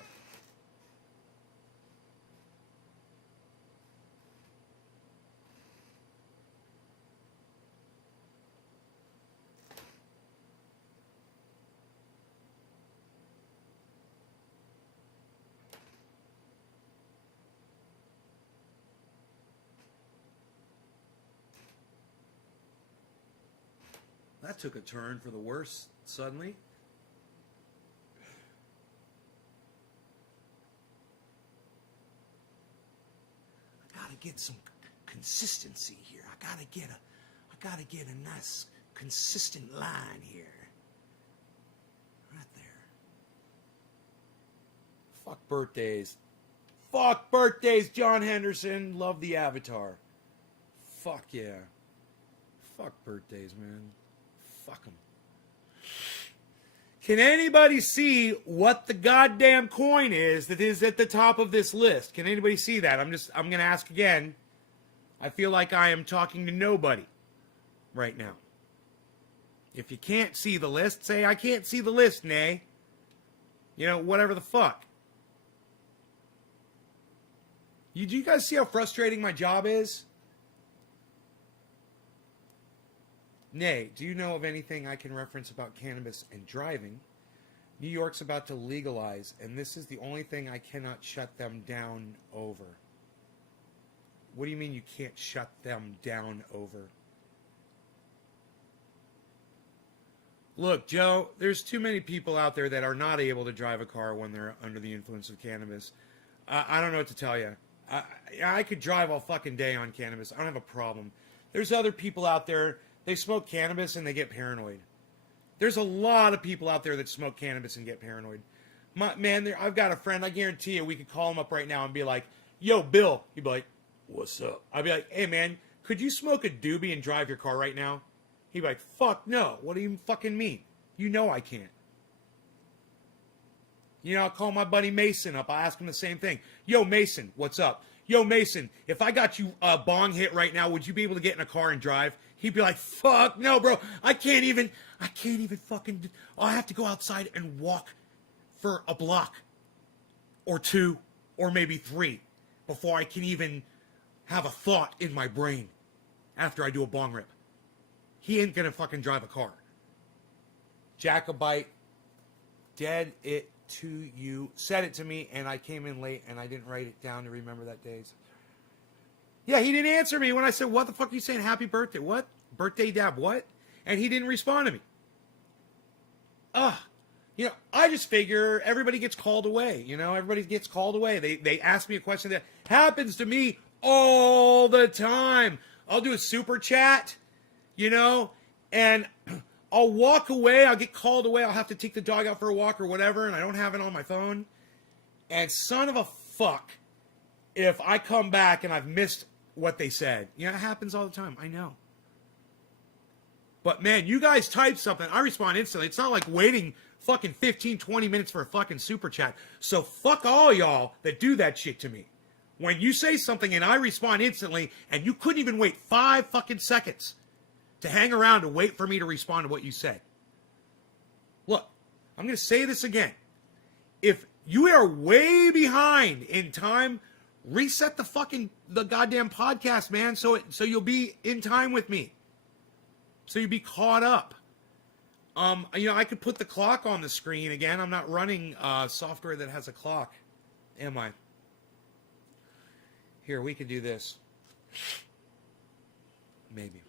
That took a turn for the worse suddenly. I gotta get some consistency here. I gotta get a nice consistent line here. Right there. Fuck birthdays. Fuck birthdays, John Henderson. Love the Avatar. Fuck yeah. Fuck birthdays, man. Fuck them. Can anybody see what the goddamn coin is that is at the top of this list? Can anybody see that? I'm going to ask again. I feel like I am talking to nobody right now. If you can't see the list, say, I can't see the list, nay. You know, whatever the fuck. Do you guys see how frustrating my job is? Nay, do you know of anything I can reference about cannabis and driving? New York's about to legalize, and this is the only thing I cannot shut them down over. What do you mean you can't shut them down over? Look, Joe, there's too many people out there that are not able to drive a car when they're under the influence of cannabis. I don't know what to tell you. I could drive all fucking day on cannabis. I don't have a problem. There's other people out there, they smoke cannabis and they get paranoid. There's a lot of people out there that smoke cannabis and get paranoid. Man, I've got a friend, I guarantee you, we could call him up right now and be like, yo, Bill. He'd be like, what's up? I'd be like, hey, man, could you smoke a doobie and drive your car right now? He'd be like, fuck no. What do you fucking mean? You know I can't. You know, I'll call my buddy Mason up. I'll ask him the same thing. Yo, Mason, what's up? Yo, Mason, if I got you a bong hit right now, would you be able to get in a car and drive? He'd be like, fuck no, bro. I can't even fucking, I'll have to go outside and walk for a block or two or maybe three before I can even have a thought in my brain after I do a bong rip. He ain't gonna fucking drive a car. Jacobite, dead it to you. Said it to me, and I came in late, and I didn't write it down to remember that days. Yeah, he didn't answer me when I said, what the fuck are you saying? Happy birthday. What? Birthday dab, what? And he didn't respond to me. You know, I just figure everybody gets called away. You know, everybody gets called away. They ask me a question that happens to me all the time. I'll do a super chat, you know, and I'll walk away. I'll get called away. I'll have to take the dog out for a walk or whatever, and I don't have it on my phone. And son of a fuck, if I come back and I've missed what they said. You know, it happens all the time. I know. But, man, you guys type something. I respond instantly. It's not like waiting fucking 15, 20 minutes for a fucking super chat. So fuck all y'all that do that shit to me. When you say something and I respond instantly, and you couldn't even wait 5 fucking seconds to hang around and wait for me to respond to what you said. Look, I'm going to say this again. If you are way behind in time, reset the goddamn podcast, man, so you'll be in time with me. So you'll be caught up. You know, I could put the clock on the screen again. I'm not running software that has a clock, am I? Here, we could do this. Maybe.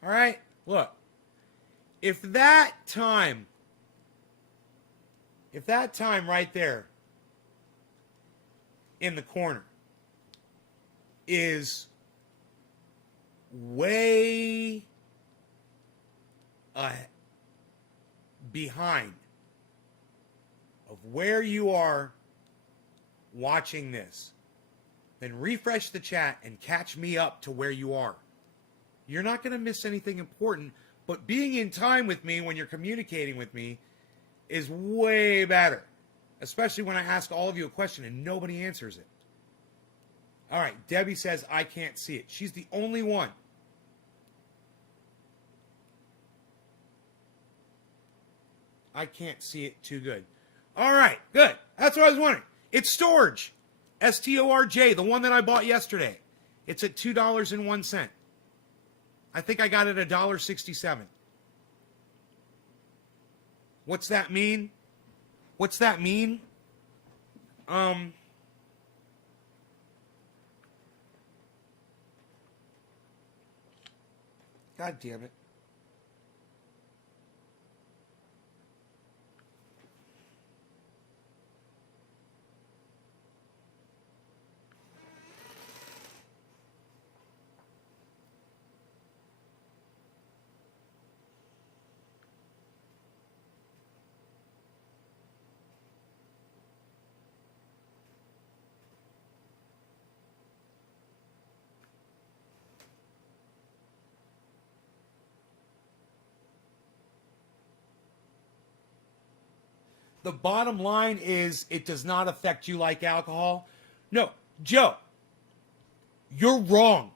All right, look, if that time right there in the corner is way behind of where you are watching this, then refresh the chat and catch me up to where you are. You're not going to miss anything important, but being in time with me when you're communicating with me is way better, especially when I ask all of you a question and nobody answers it. All right, Debbie says, I can't see it. She's the only one. I can't see it too good. All right, good. That's what I was wondering. It's Storj, STORJ, the one that I bought yesterday. It's at $2.01. I think I got it $1.67. What's that mean? What's that mean? God damn it. The bottom line is it does not affect you like alcohol. No, Joe, you're wrong.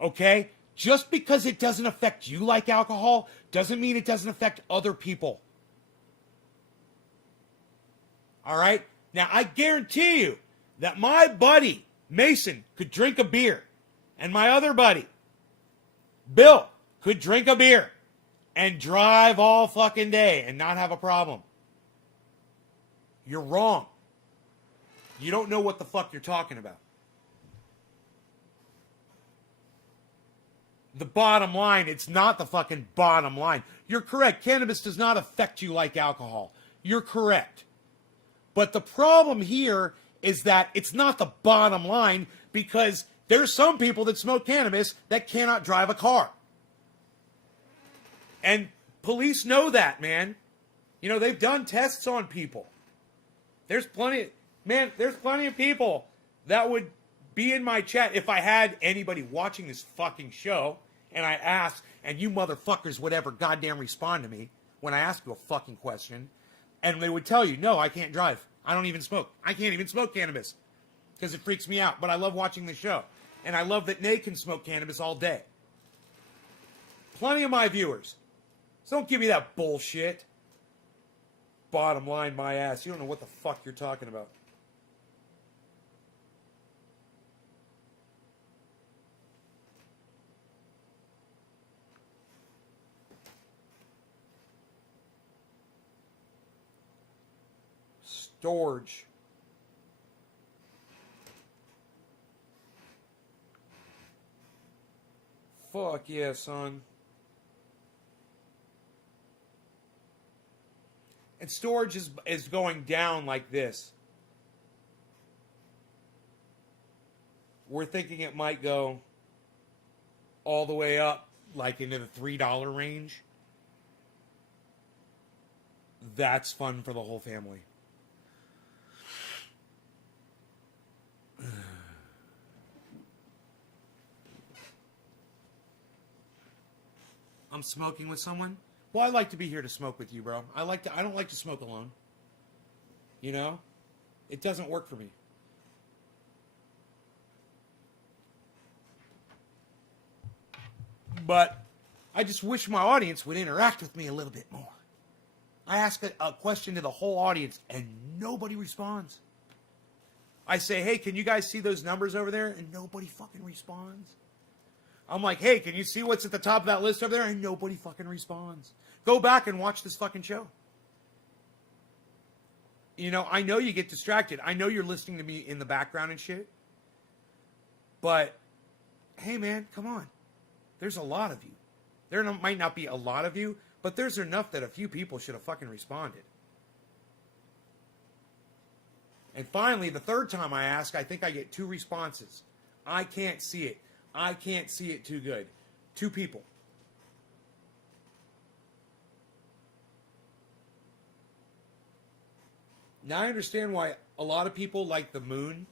Okay? Just because it doesn't affect you like alcohol doesn't mean it doesn't affect other people. All right? Now, I guarantee you that my buddy, Mason, could drink a beer. And my other buddy, Bill, could drink a beer and drive all fucking day and not have a problem. You're wrong. You don't know what the fuck you're talking about. The bottom line, it's not the fucking bottom line. You're correct. Cannabis does not affect you like alcohol. You're correct. But the problem here is that it's not the bottom line because there's some people that smoke cannabis that cannot drive a car. And police know that, man. You know, they've done tests on people. There's plenty of people that would be in my chat if I had anybody watching this fucking show and I asked, and you motherfuckers would ever goddamn respond to me when I ask you a fucking question, and they would tell you, no, I can't drive. I don't even smoke. I can't even smoke cannabis because it freaks me out, but I love watching the show. And I love that Nate can smoke cannabis all day. Plenty of my viewers. So don't give me that bullshit. Bottom line, my ass. You don't know what the fuck you're talking about. Storage. Fuck yeah, son. And storage is going down like this. We're thinking it might go all the way up, like into the $3 range. That's fun for the whole family. I'm smoking with someone? Well, I like to be here to smoke with you, bro. I don't like to smoke alone. You know? It doesn't work for me. But I just wish my audience would interact with me a little bit more. I ask a question to the whole audience and nobody responds. I say, hey, can you guys see those numbers over there? And nobody fucking responds. I'm like, hey, can you see what's at the top of that list over there? And nobody fucking responds. Go back and watch this fucking show. You know, I know you get distracted. I know you're listening to me in the background and shit. But, hey, man, come on. There's a lot of you. There might not be a lot of you, but there's enough that a few people should have fucking responded. And finally, the third time I ask, I think I get 2 responses. I can't see it. I can't see it too good. 2 people. Now I understand why a lot of people like the Moon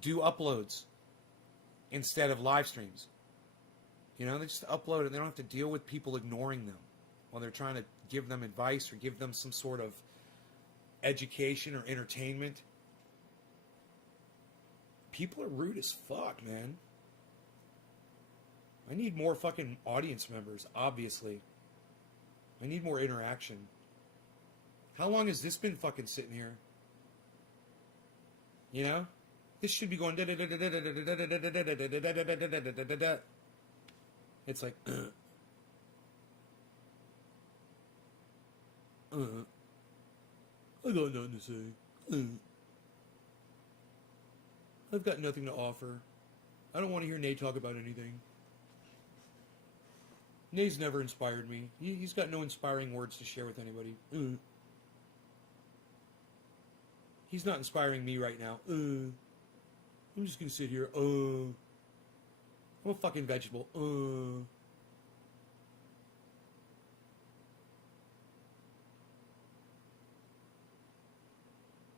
do uploads instead of live streams. You know, they just upload it. They don't have to deal with people ignoring them while they're trying to give them advice or give them some sort of education or entertainment. People are rude as fuck, man. I need more fucking audience members, obviously. I need more interaction. How long has this been fucking sitting here? You know? This should be going... It's like, I got nothing to say. I've got nothing to offer. I don't want to hear Nate talk about anything. Nate's never inspired me. He's got no inspiring words to share with anybody. He's not inspiring me right now. I'm just going to sit here. I'm a fucking vegetable.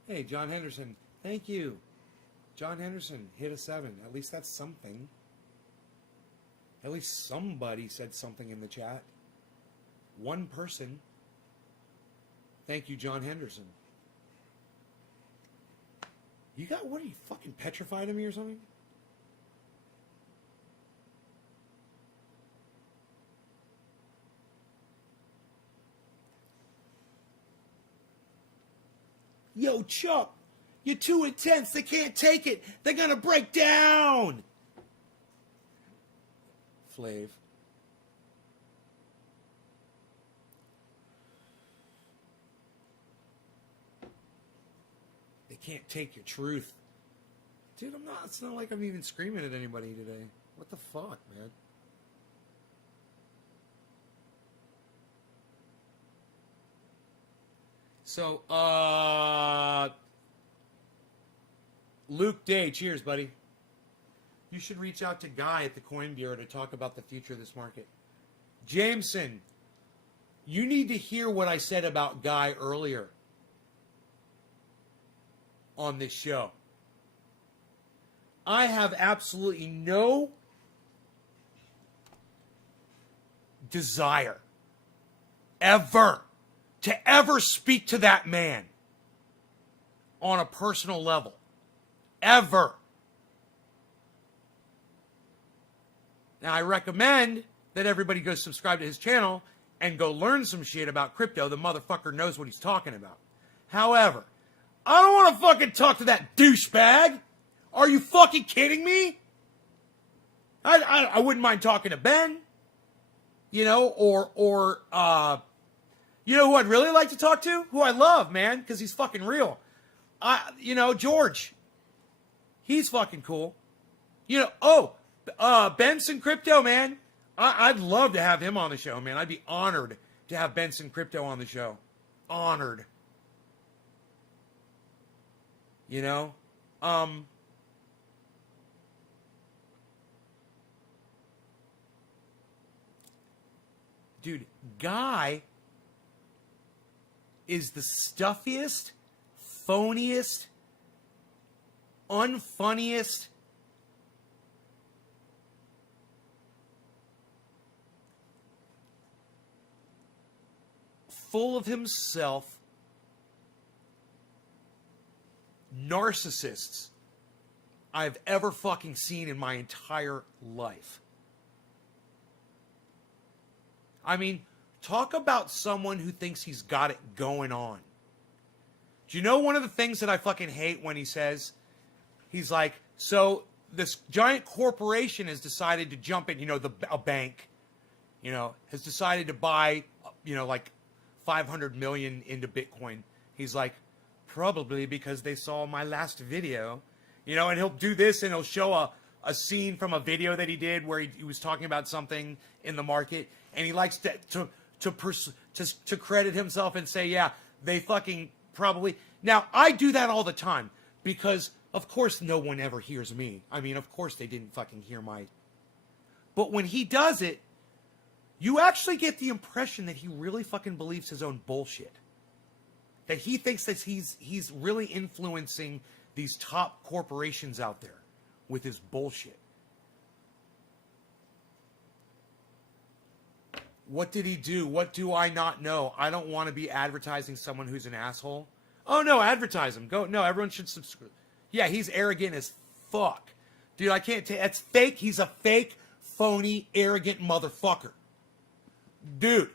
Hey, John Henderson. Thank you. John Henderson hit a 7. At least that's something. At least somebody said something in the chat. One person. Thank you, John Henderson. What are you, fucking petrified of me or something? Yo, Chuck, you're too intense. They can't take it. They're going to break down. Flav. They can't take your truth. Dude, I'm not. It's not like I'm even screaming at anybody today. What the fuck, man? So, Luke Day, cheers, buddy. You should reach out to Guy at the Coin Bureau to talk about the future of this market. Jameson, you need to hear what I said about Guy earlier on this show. I have absolutely no desire ever to ever speak to that man on a personal level. Ever. Now, I recommend that everybody go subscribe to his channel and go learn some shit about crypto. The motherfucker knows what he's talking about. However, I don't want to fucking talk to that douchebag. Are you fucking kidding me? I wouldn't mind talking to Ben. You know, or you know who I'd really like to talk to? Who I love, man, because he's fucking real. George. He's fucking cool. You know, Benson Crypto, man. I'd love to have him on the show, man. I'd be honored to have Benson Crypto on the show. Honored. You know? Dude, Guy is the stuffiest, phoniest, unfunniest, full of himself narcissists I've ever fucking seen in my entire life. I mean, talk about someone who thinks he's got it going on. Do you know one of the things that I fucking hate when he says, he's like, so this giant corporation has decided to jump in, a bank, has decided to buy, like 500 million into Bitcoin. He's like, probably because they saw my last video, and he'll do this and he'll show a scene from a video that he did where he was talking about something in the market, and he likes to credit himself and say, yeah, they fucking probably. Now, I do that all the time because, of course, no one ever hears me. I mean, of course they didn't fucking hear my. But when he does it, you actually get the impression that he really fucking believes his own bullshit. That he thinks that he's really influencing these top corporations out there with his bullshit. What did he do? What do I not know? I don't want to be advertising someone who's an asshole. Oh, no, advertise him. Go. No, everyone should subscribe. Yeah, he's arrogant as fuck. Dude, I can't take. That's fake. He's a fake, phony, arrogant motherfucker. Dude,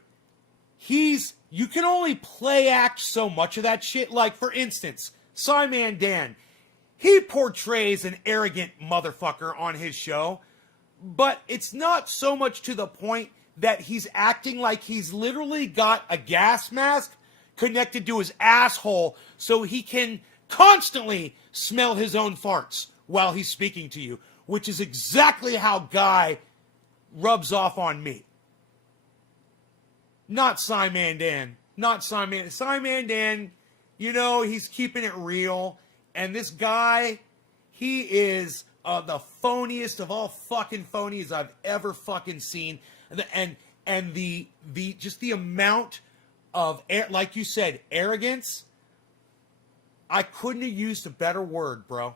you can only play act so much of that shit. Like, for instance, Simon Dan. He portrays an arrogant motherfucker on his show. But it's not so much to the point that he's acting like he's literally got a gas mask connected to his asshole so he can constantly smell his own farts while he's speaking to you, which is exactly how Guy rubs off on me. Not Simon Dan. Not Simon. Simon Dan, you know, he's keeping it real. And this guy, he is the phoniest of all fucking phonies I've ever fucking seen. And the just the amount of, like you said, arrogance. I couldn't have used a better word, bro.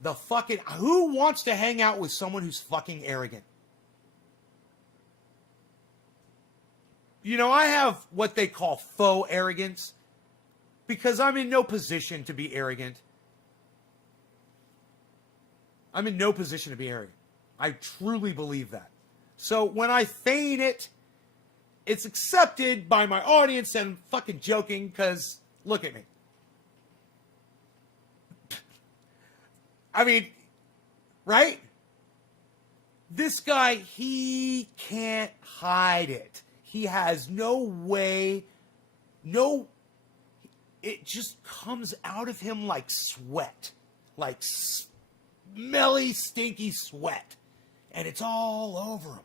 The fucking, who wants to hang out with someone who's fucking arrogant? You know, I have what they call faux arrogance because I'm in no position to be arrogant. I'm in no position to be arrogant. I truly believe that. So when I feign it, it's accepted by my audience and I'm fucking joking because look at me. I mean, right? This guy, he can't hide it. He has no way, it just comes out of him like sweat. Like smelly, stinky sweat. And it's all over him.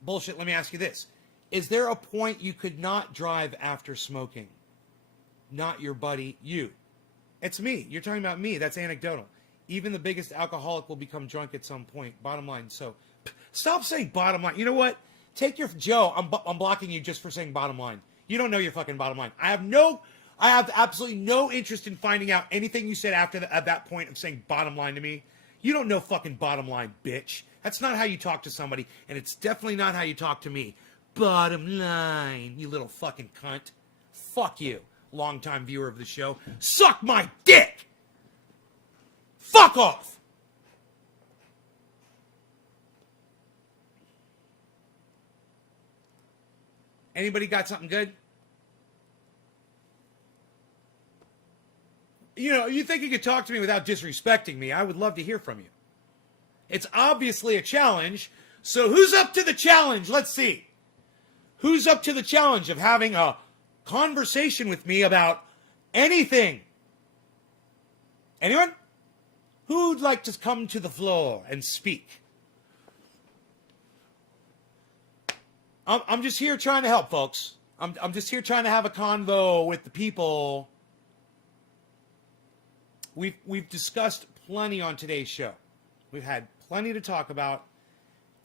Bullshit, let me ask you this. Is there a point you could not drive after smoking? Not your buddy, you. It's me. You're talking about me. That's anecdotal. Even the biggest alcoholic will become drunk at some point. Bottom line. So, stop saying bottom line. You know what? Take your Joe. I'm blocking you just for saying bottom line. You don't know your fucking bottom line. I have absolutely no interest in finding out anything you said after at that point of saying bottom line to me. You don't know fucking bottom line, bitch. That's not how you talk to somebody, and it's definitely not how you talk to me. Bottom line, you little fucking cunt. Fuck you, longtime viewer of the show. Suck my dick! Fuck off! Anybody got something good? You know, you think you could talk to me without disrespecting me. I would love to hear from you. It's obviously a challenge. So who's up to the challenge? Let's see. Who's up to the challenge of having a conversation with me about anything? Anyone? Who'd like to come to the floor and speak? I'm just here trying to help, folks. I'm just here trying to have a convo with the people. We've discussed plenty on today's show. We've had plenty to talk about.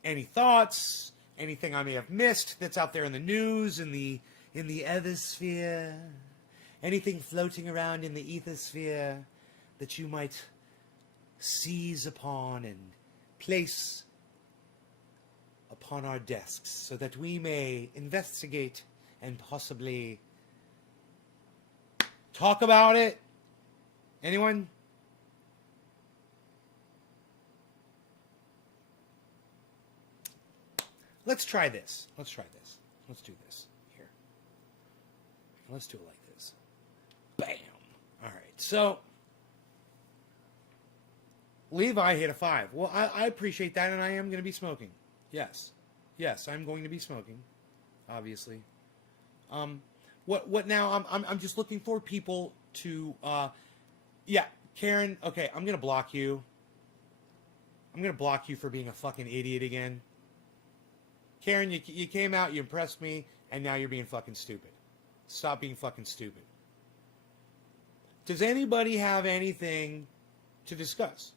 Any thoughts? Anything I may have missed that's out there in the news, in the ethosphere? Anything floating around in the ethosphere that you might seize upon and place upon our desks so that we may investigate and possibly talk about it? Anyone? Let's try this. Let's try this. Let's do this. Here. Let's do it like this. Bam. All right. So, Levi hit a 5. Well, I appreciate that, and I am going to be smoking. Yes. Yes, I'm going to be smoking. Obviously. What now? I'm just looking for people to, yeah, Karen, okay, I'm going to block you. I'm going to block you for being a fucking idiot again. Karen, you came out, you impressed me, and now you're being fucking stupid. Stop being fucking stupid. Does anybody have anything to discuss?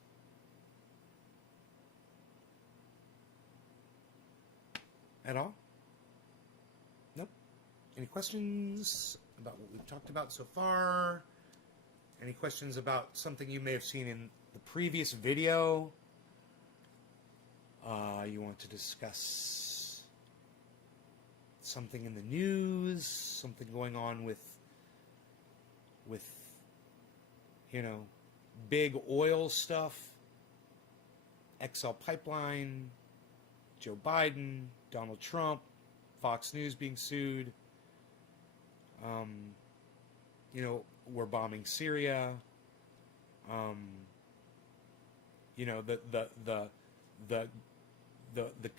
At all? Nope. Any questions about what we've talked about so far? Any questions about something you may have seen in the previous video? You want to discuss something in the news, something going on with you know, big oil stuff, XL pipeline, Joe Biden, Donald Trump, Fox News being sued. You know, we're bombing Syria. You know, the the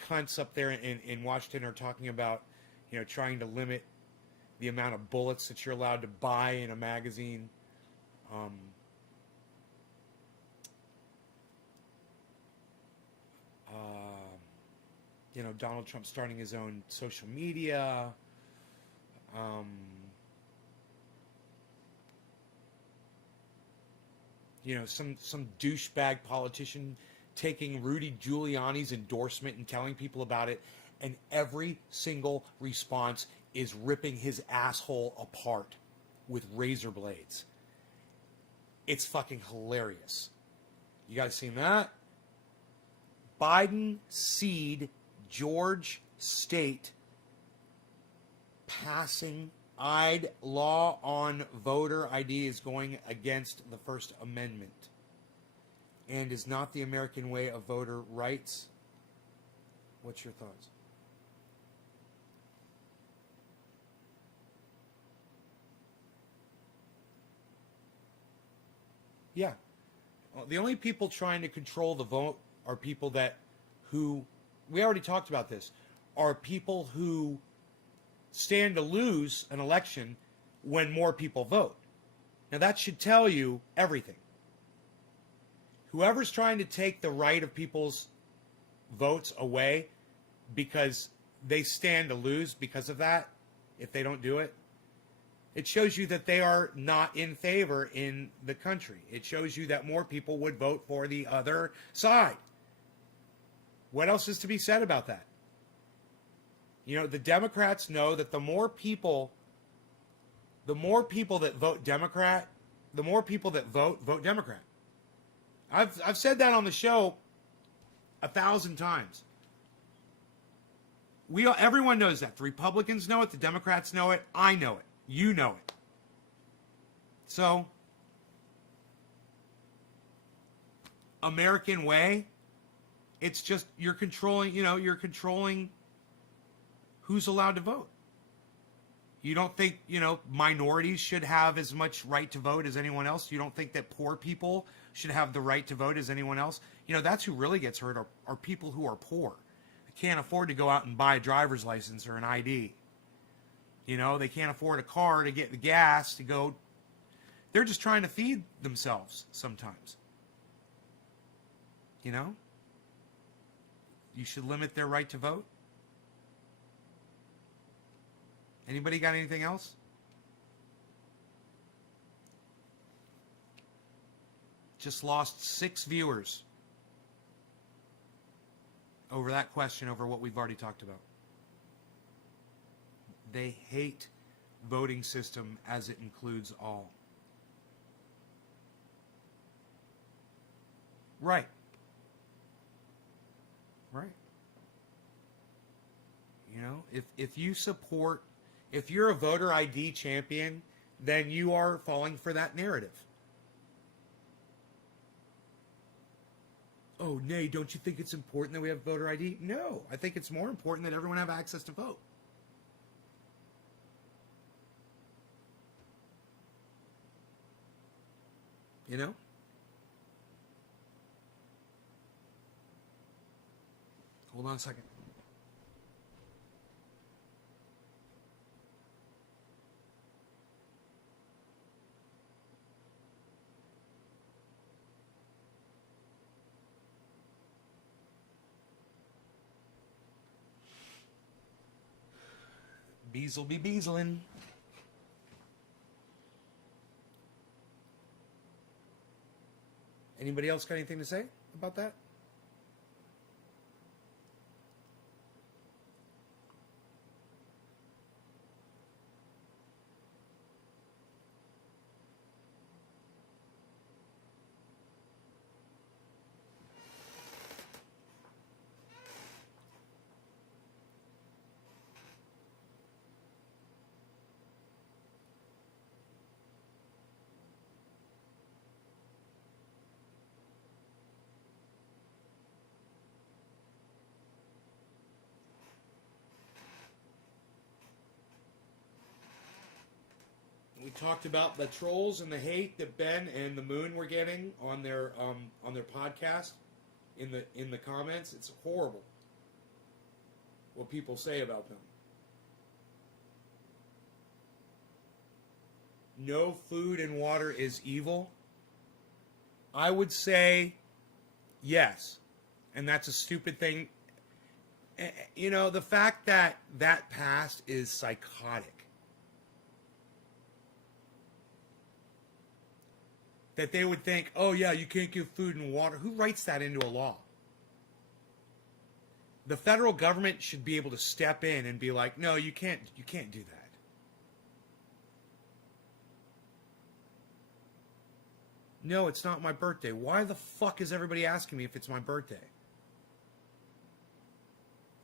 cunts up there in Washington are talking about, you know, trying to limit the amount of bullets that you're allowed to buy in a magazine. Um, you know, Donald Trump starting his own social media. Um, you know, some douchebag politician taking Rudy Giuliani's endorsement and telling people about it, and every single response is ripping his asshole apart with razor blades. It's fucking hilarious. You guys seen that? Biden seed George State passing law on voter ID is going against the First Amendment and is not the American way of voter rights. What's your thoughts? Yeah. Well, the only people trying to control the vote are people who, we already talked about this, are people who stand to lose an election when more people vote. Now that should tell you everything. Whoever's trying to take the right of people's votes away because they stand to lose because of that, if they don't do it, it shows you that they are not in favor in the country. It shows you that more people would vote for the other side. What else is to be said about that? You know, the Democrats know that the more people that vote Democrat, the more people that vote Democrat. I've said that on the show 1,000 times. Everyone knows that. The Republicans know it. The Democrats know it. I know it. You know it. So, American way, it's just you're controlling who's allowed to vote. You don't think, minorities should have as much right to vote as anyone else? You don't think that poor people should have the right to vote as anyone else? That's who really gets hurt are people who are poor. They can't afford to go out and buy a driver's license or an ID. They can't afford a car to get the gas to go. They're just trying to feed themselves sometimes. You should limit their right to vote. Anybody got anything else? Just lost 6 viewers over that question, over what we've already talked about. They hate voting system as it includes all. Right. Right. If you're a voter ID champion, then you are falling for that narrative. Oh, Nay, don't you think it's important that we have voter ID? No, I think it's more important that everyone have access to vote. Hold on a second. Bees will be beesling. Anybody else got anything to say about that? We talked about the trolls and the hate that Ben and the Moon were getting on their podcast. in the comments. It's horrible what people say about them. No food and water is evil. I would say yes. And that's a stupid thing. You know, the fact that that passed is psychotic. That they would think, oh yeah, you can't give food and water. Who writes that into a law? The federal government should be able to step in and be like, no, you can't do that. No, it's not my birthday. Why the fuck is everybody asking me if it's my birthday?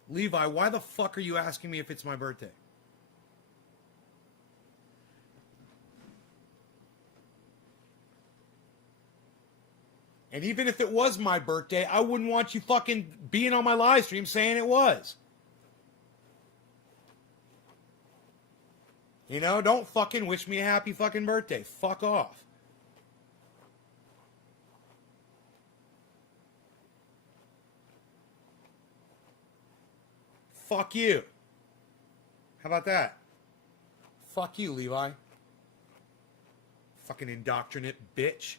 Levi, why the fuck are you asking me if it's my birthday? And even if it was my birthday, I wouldn't want you fucking being on my live stream saying it was. You know, don't fucking wish me a happy fucking birthday. Fuck off. Fuck you. How about that? Fuck you, Levi. Fucking indoctrinate bitch.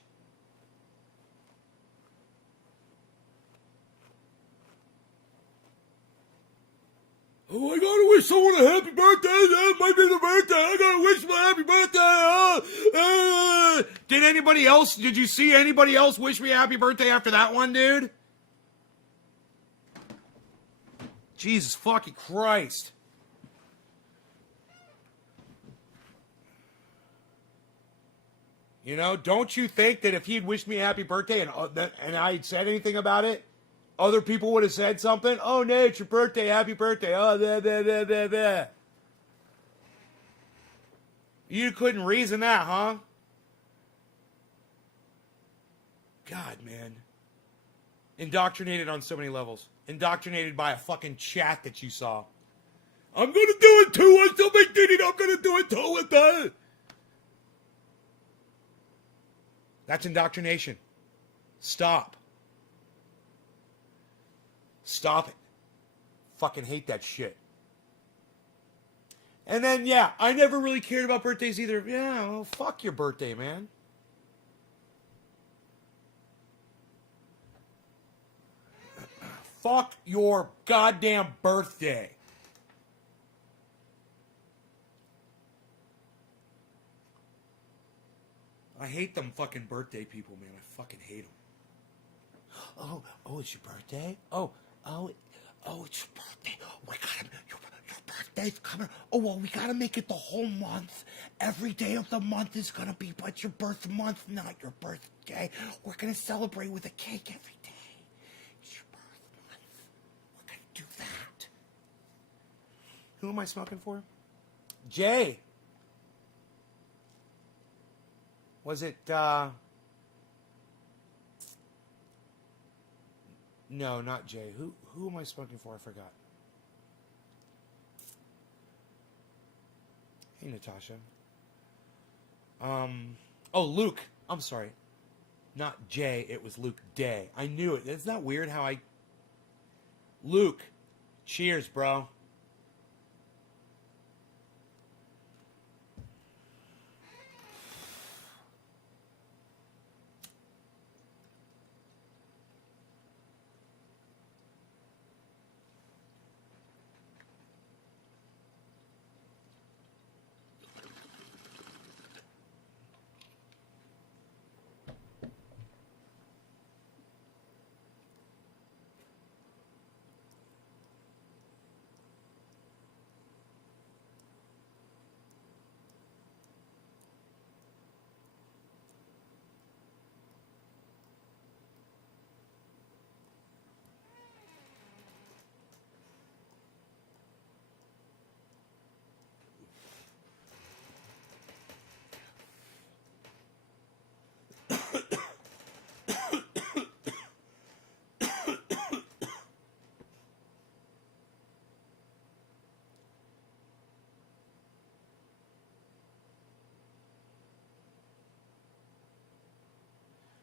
Oh, I gotta wish someone a happy birthday. That might be the birthday. I gotta wish them a happy birthday. Did anybody else, did you see anybody else wish me a happy birthday after that one, dude? Jesus fucking Christ. You know, don't you think that if he'd wished me a happy birthday and I had said anything about it, other people would have said something? Oh, no, it's your birthday. Happy birthday. Oh, blah, blah, blah, blah, blah. You couldn't reason that, huh? God, man. Indoctrinated on so many levels. Indoctrinated by a fucking chat that you saw. I'm going to do it too. I still make Diddy. I'm going to do it too with that. That's indoctrination. Stop. Stop it. Fucking hate that shit. And then, yeah, I never really cared about birthdays either. Yeah, well, fuck your birthday, man. Fuck your goddamn birthday. I hate them fucking birthday people, man. I fucking hate them. Oh, it's your birthday? Oh, it's your birthday. We gotta, your birthday's coming. Oh, well, we gotta make it the whole month. Every day of the month is gonna be but your birth month, not your birthday. We're gonna celebrate with a cake every day. It's your birth month. We're gonna do that. Who am I smoking for? Jay. Was it, no, not Jay. Who am I smoking for? I forgot. Hey, Natasha. Oh, Luke. I'm sorry. Not Jay. It was Luke Day. I knew it. Isn't that weird how I... Luke. Cheers, bro.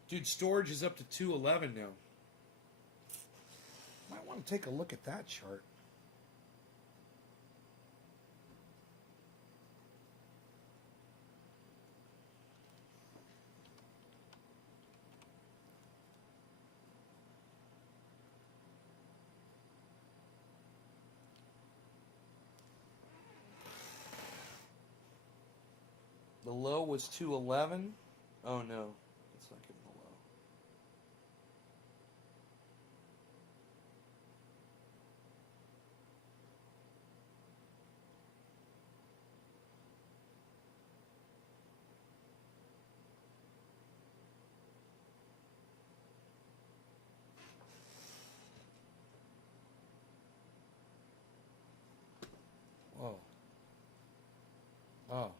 Dude, storage is up to 211 now. want to take a look at that chart. The low was 211. Oh no, that's not giving the low. Whoa. Oh.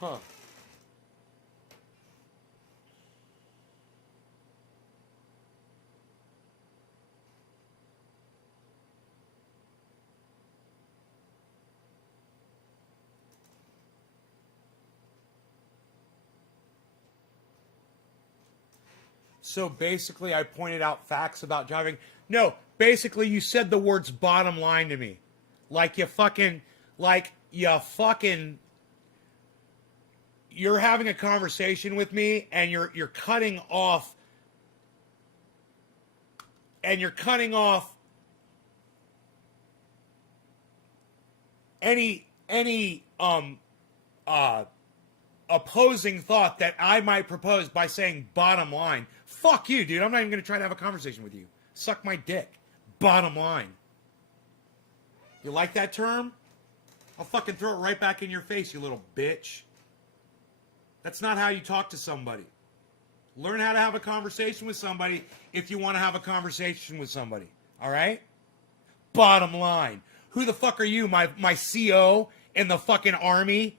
Huh. So basically, I pointed out facts about driving. No, basically, you said the words bottom line to me. Like you fucking, you're having a conversation with me and you're cutting off, any opposing thought that I might propose by saying bottom line. Fuck you, dude. I'm not even going to try to have a conversation with you. Suck my dick. Bottom line. You like that term? I'll fucking throw it right back in your face, you little bitch. That's not how you talk to somebody. Learn how to have a conversation with somebody if you want to have a conversation with somebody. All right? Bottom line. Who the fuck are you, my CO in the fucking army?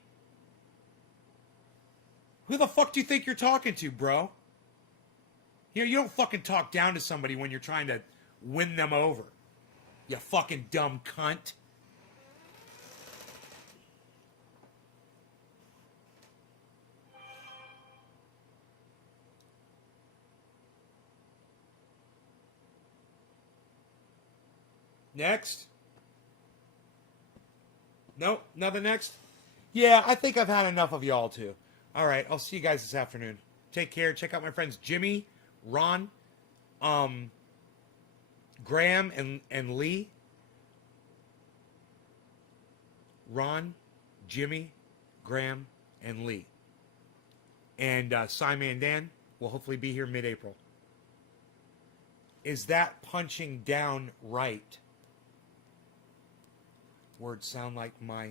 Who the fuck do you think you're talking to, bro? You know, you don't fucking talk down to somebody when you're trying to win them over. You fucking dumb cunt. Next? Nope, nothing next? Yeah, I think I've had enough of y'all too. All right, I'll see you guys this afternoon. Take care. Check out my friends Jimmy, Ron, Graham, and Lee. Ron, Jimmy, Graham, and Lee. And Simon Dan will hopefully be here mid-April. Is that punching down right? Words sound like my...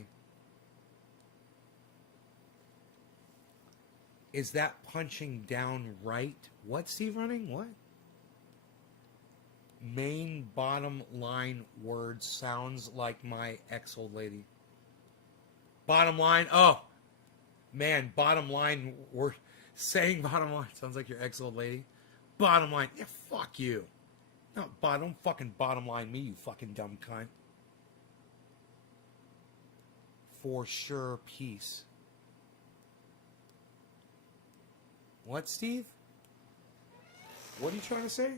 Is that punching down right? What, Steve Running? What? Main bottom line words sounds like my ex-old lady. Bottom line? Oh, man, bottom line, we're saying bottom line sounds like your ex-old lady. Bottom line, yeah, fuck you. No, don't fucking bottom line me, you fucking dumb cunt. For sure, peace. What, Steve? What are you trying to say?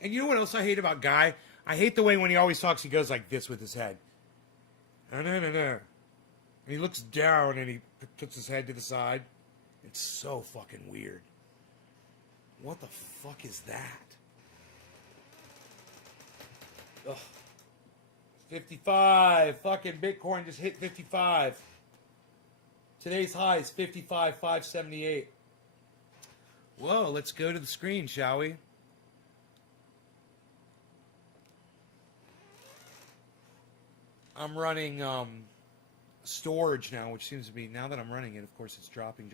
And you know what else I hate about Guy? I hate the way when he always talks, he goes like this with his head. No. And he looks down and he puts his head to the side. It's so fucking weird. What the fuck is that? Ugh. 55. Fucking Bitcoin just hit 55. Today's high is 55,578. Whoa, let's go to the screen, shall we? I'm running storage now, which seems to be, now that I'm running it, of course, it's dropping.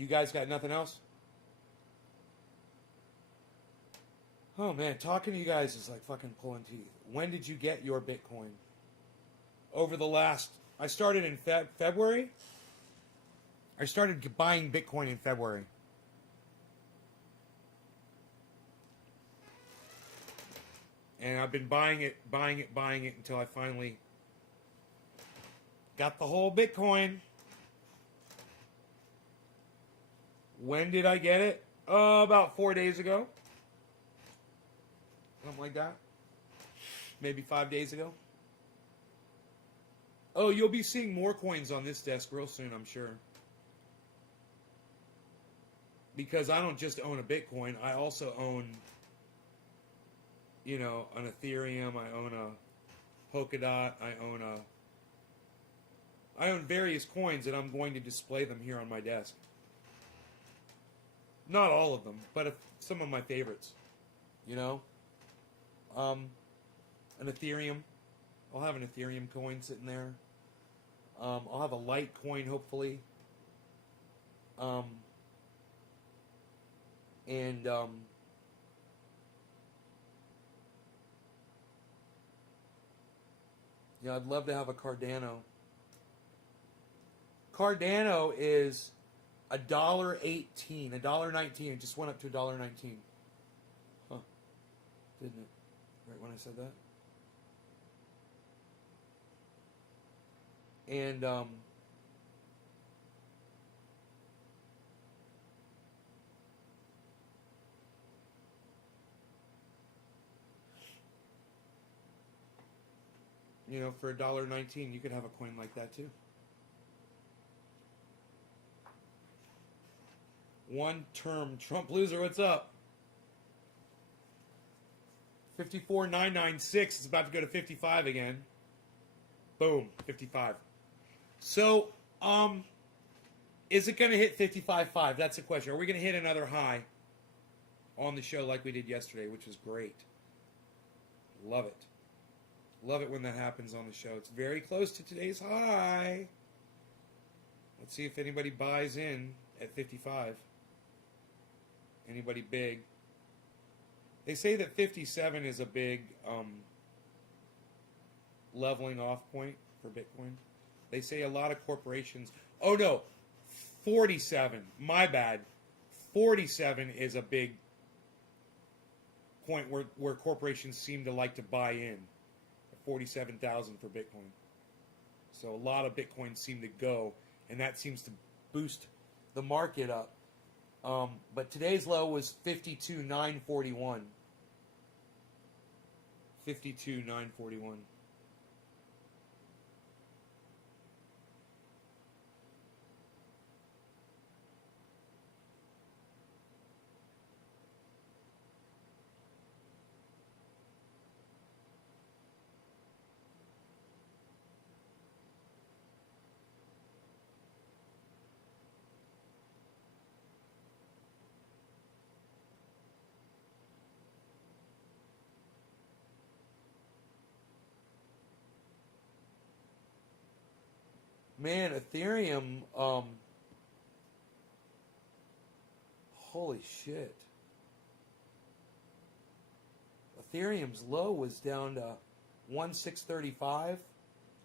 You guys got nothing else? Oh man, talking to you guys is like fucking pulling teeth. When did you get your Bitcoin? Over the last, I started in February. I started buying Bitcoin in February. And I've been buying it until I finally got the whole Bitcoin. When did I get it? About 4 days ago. Something like that. Maybe 5 days ago. Oh, you'll be seeing more coins on this desk real soon, I'm sure. Because I don't just own a Bitcoin, I also own, you know, an Ethereum, I own a Polkadot, I own various coins, and I'm going to display them here on my desk. Not all of them, but some of my favorites. You know? An Ethereum. I'll have an Ethereum coin sitting there. I'll have a Litecoin, hopefully. Yeah, I'd love to have a Cardano. Cardano is $1.18, $1.19. It just went up to $1.19. Huh? Didn't it? Right when I said that. And you know, for $1.19, you could have a coin like that too. One term Trump loser, what's up? 54,996 is about to go to 55 again. Boom, 55. So, is it going to hit 55.5? That's the question. Are we going to hit another high on the show like we did yesterday, which was great? Love it. Love it when that happens on the show. It's very close to today's high. Let's see if anybody buys in at 55. Anybody big? They say that 57 is a big leveling off point for Bitcoin. They say a lot of corporations... Oh, no. 47. My bad. 47 is a big point where corporations seem to like to buy in. 47,000 for Bitcoin. So a lot of Bitcoin seem to go, and that seems to boost the market up. But today's low was 52,941. 52,941. Man, Ethereum, holy shit. Ethereum's low was down to 1,635,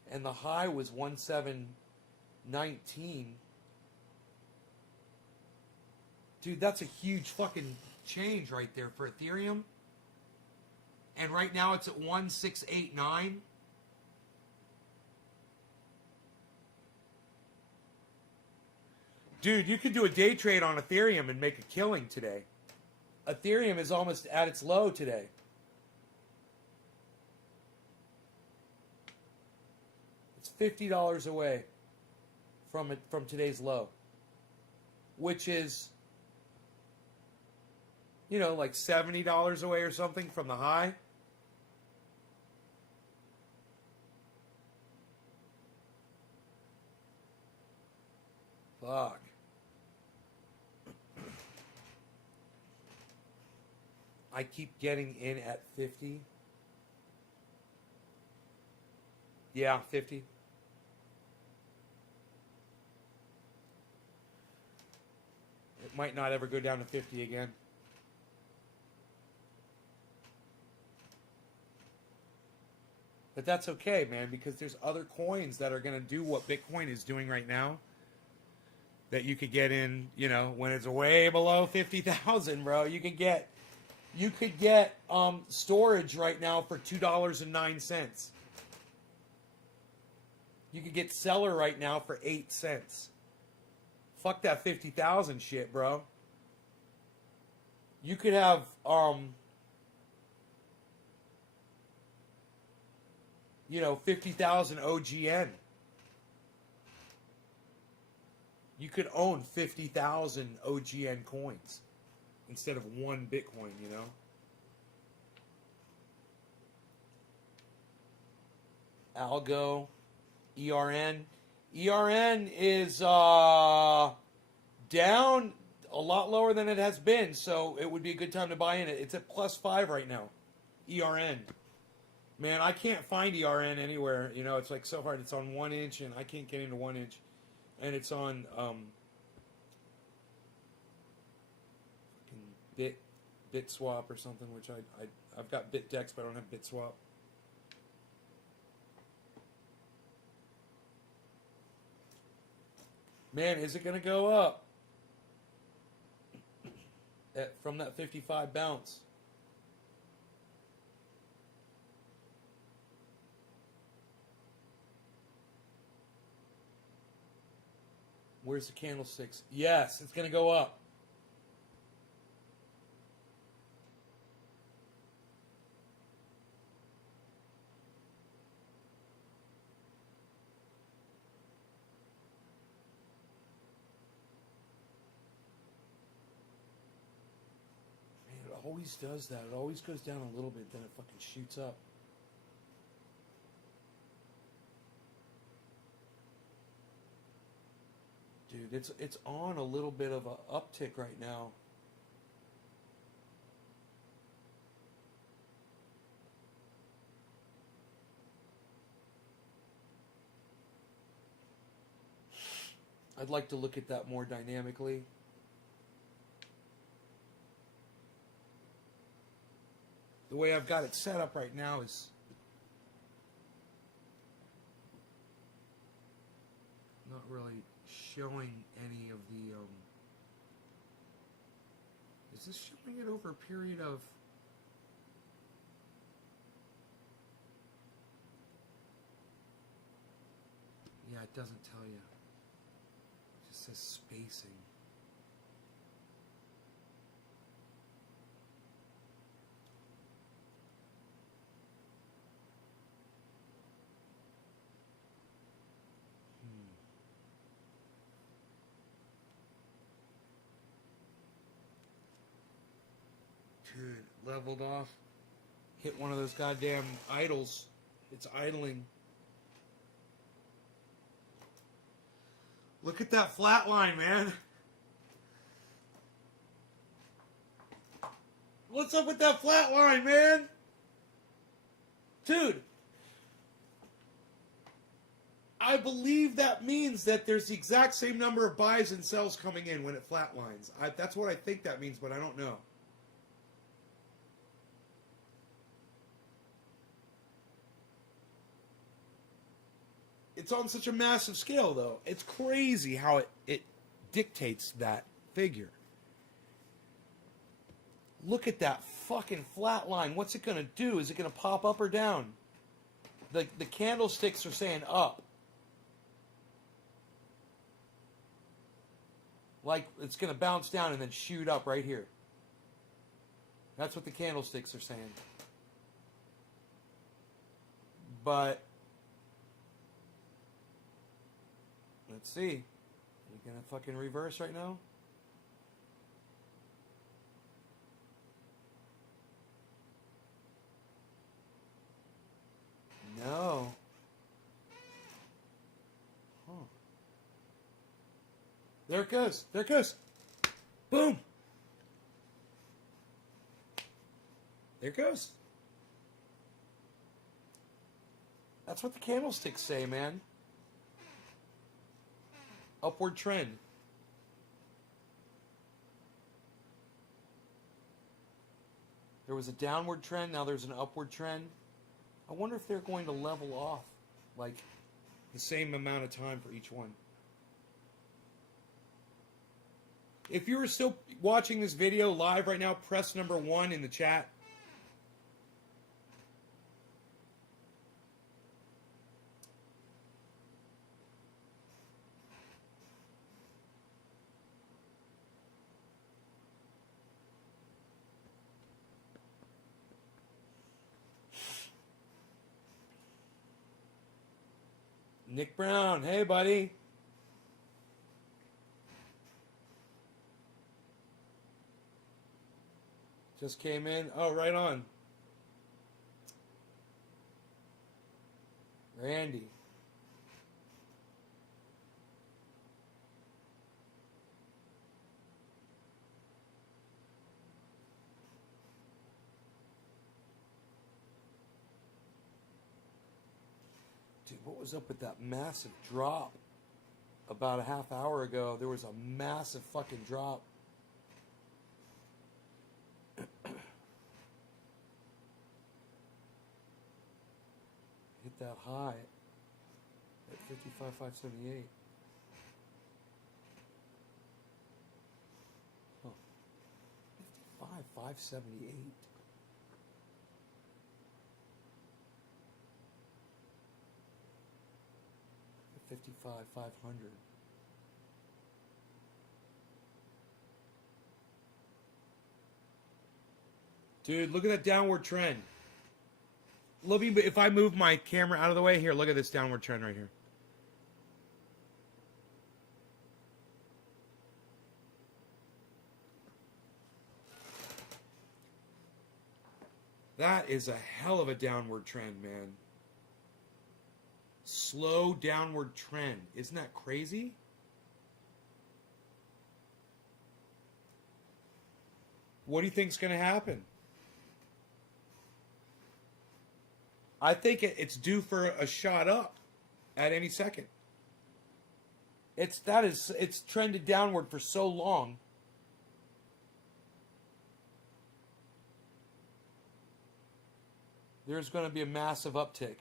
and the high was 1,719. Dude, that's a huge fucking change right there for Ethereum. And right now it's at 1,689. Dude, you could do a day trade on Ethereum and make a killing today. Ethereum is almost at its low today. It's $50 away from today's low, which is, you know, like $70 away or something from the high. Fuck. I keep getting in at 50. Yeah, 50. might not ever go down to 50 again. But that's okay, man, because there's other coins that are going to do what Bitcoin is doing right now that you could get in, you know, when it's way below 50,000, bro. You could get storage right now for $2.09. You could get Seller right now for 8 cents. Fuck that 50,000 shit, bro. You could have 50,000 OGN. You could own 50,000 OGN coins instead of one Bitcoin, you know? Algo, ERN. ERN is down a lot lower than it has been, so it would be a good time to buy in it. It's at +5 right now. ERN. Man, I can't find ERN anywhere. You know, it's like so hard. It's on 1 inch, and I can't get into 1 inch. And it's on BitSwap or something, which I've got BitDex, but I don't have BitSwap. Man, is it going to go up from that 55 bounce? Where's the candlesticks? Yes, it's going to go up. Man, it always does that. It always goes down a little bit, then it fucking shoots up. Dude, it's on a little bit of a uptick right now. I'd like to look at that more dynamically. The way I've got it set up right now is not really showing any of the is this showing it over a period of yeah, it doesn't tell you. It just says spacing. Dude, leveled off. Hit one of those goddamn idles. It's idling. Look at that flat line, man. What's up with that flat line, man? Dude. I believe that means that there's the exact same number of buys and sells coming in when it flatlines. That's what I think that means, but I don't know. It's on such a massive scale, though. It's crazy how it dictates that figure. Look at that fucking flat line. What's it going to do? Is it going to pop up or down? The candlesticks are saying up. Like it's going to bounce down and then shoot up right here. That's what the candlesticks are saying. But let's see. Are we going to fucking reverse right now? No. Huh. There it goes. There it goes. Boom. There it goes. That's what the candlesticks say, man. Upward trend. There was a downward trend. Now there's an upward trend. I wonder if they're going to level off like the same amount of time for each one. If you are still watching this video live right now, press number 1 in the chat. Nick Brown, hey buddy. Just came in. Oh, right on. Randy. Dude, what was up with that massive drop? About a half hour ago, there was a massive fucking drop. Hit that high at 55,578. Huh. 55,578. 55,500. Dude, look at that downward trend. Let me, if I move my camera out of the way, here, look at this downward trend right here. That is a hell of a downward trend, man. Slow downward trend. Isn't that crazy? What do you think's going to happen? I think it's due for a shot up at any second. It's trended downward for so long. There's going to be a massive uptick.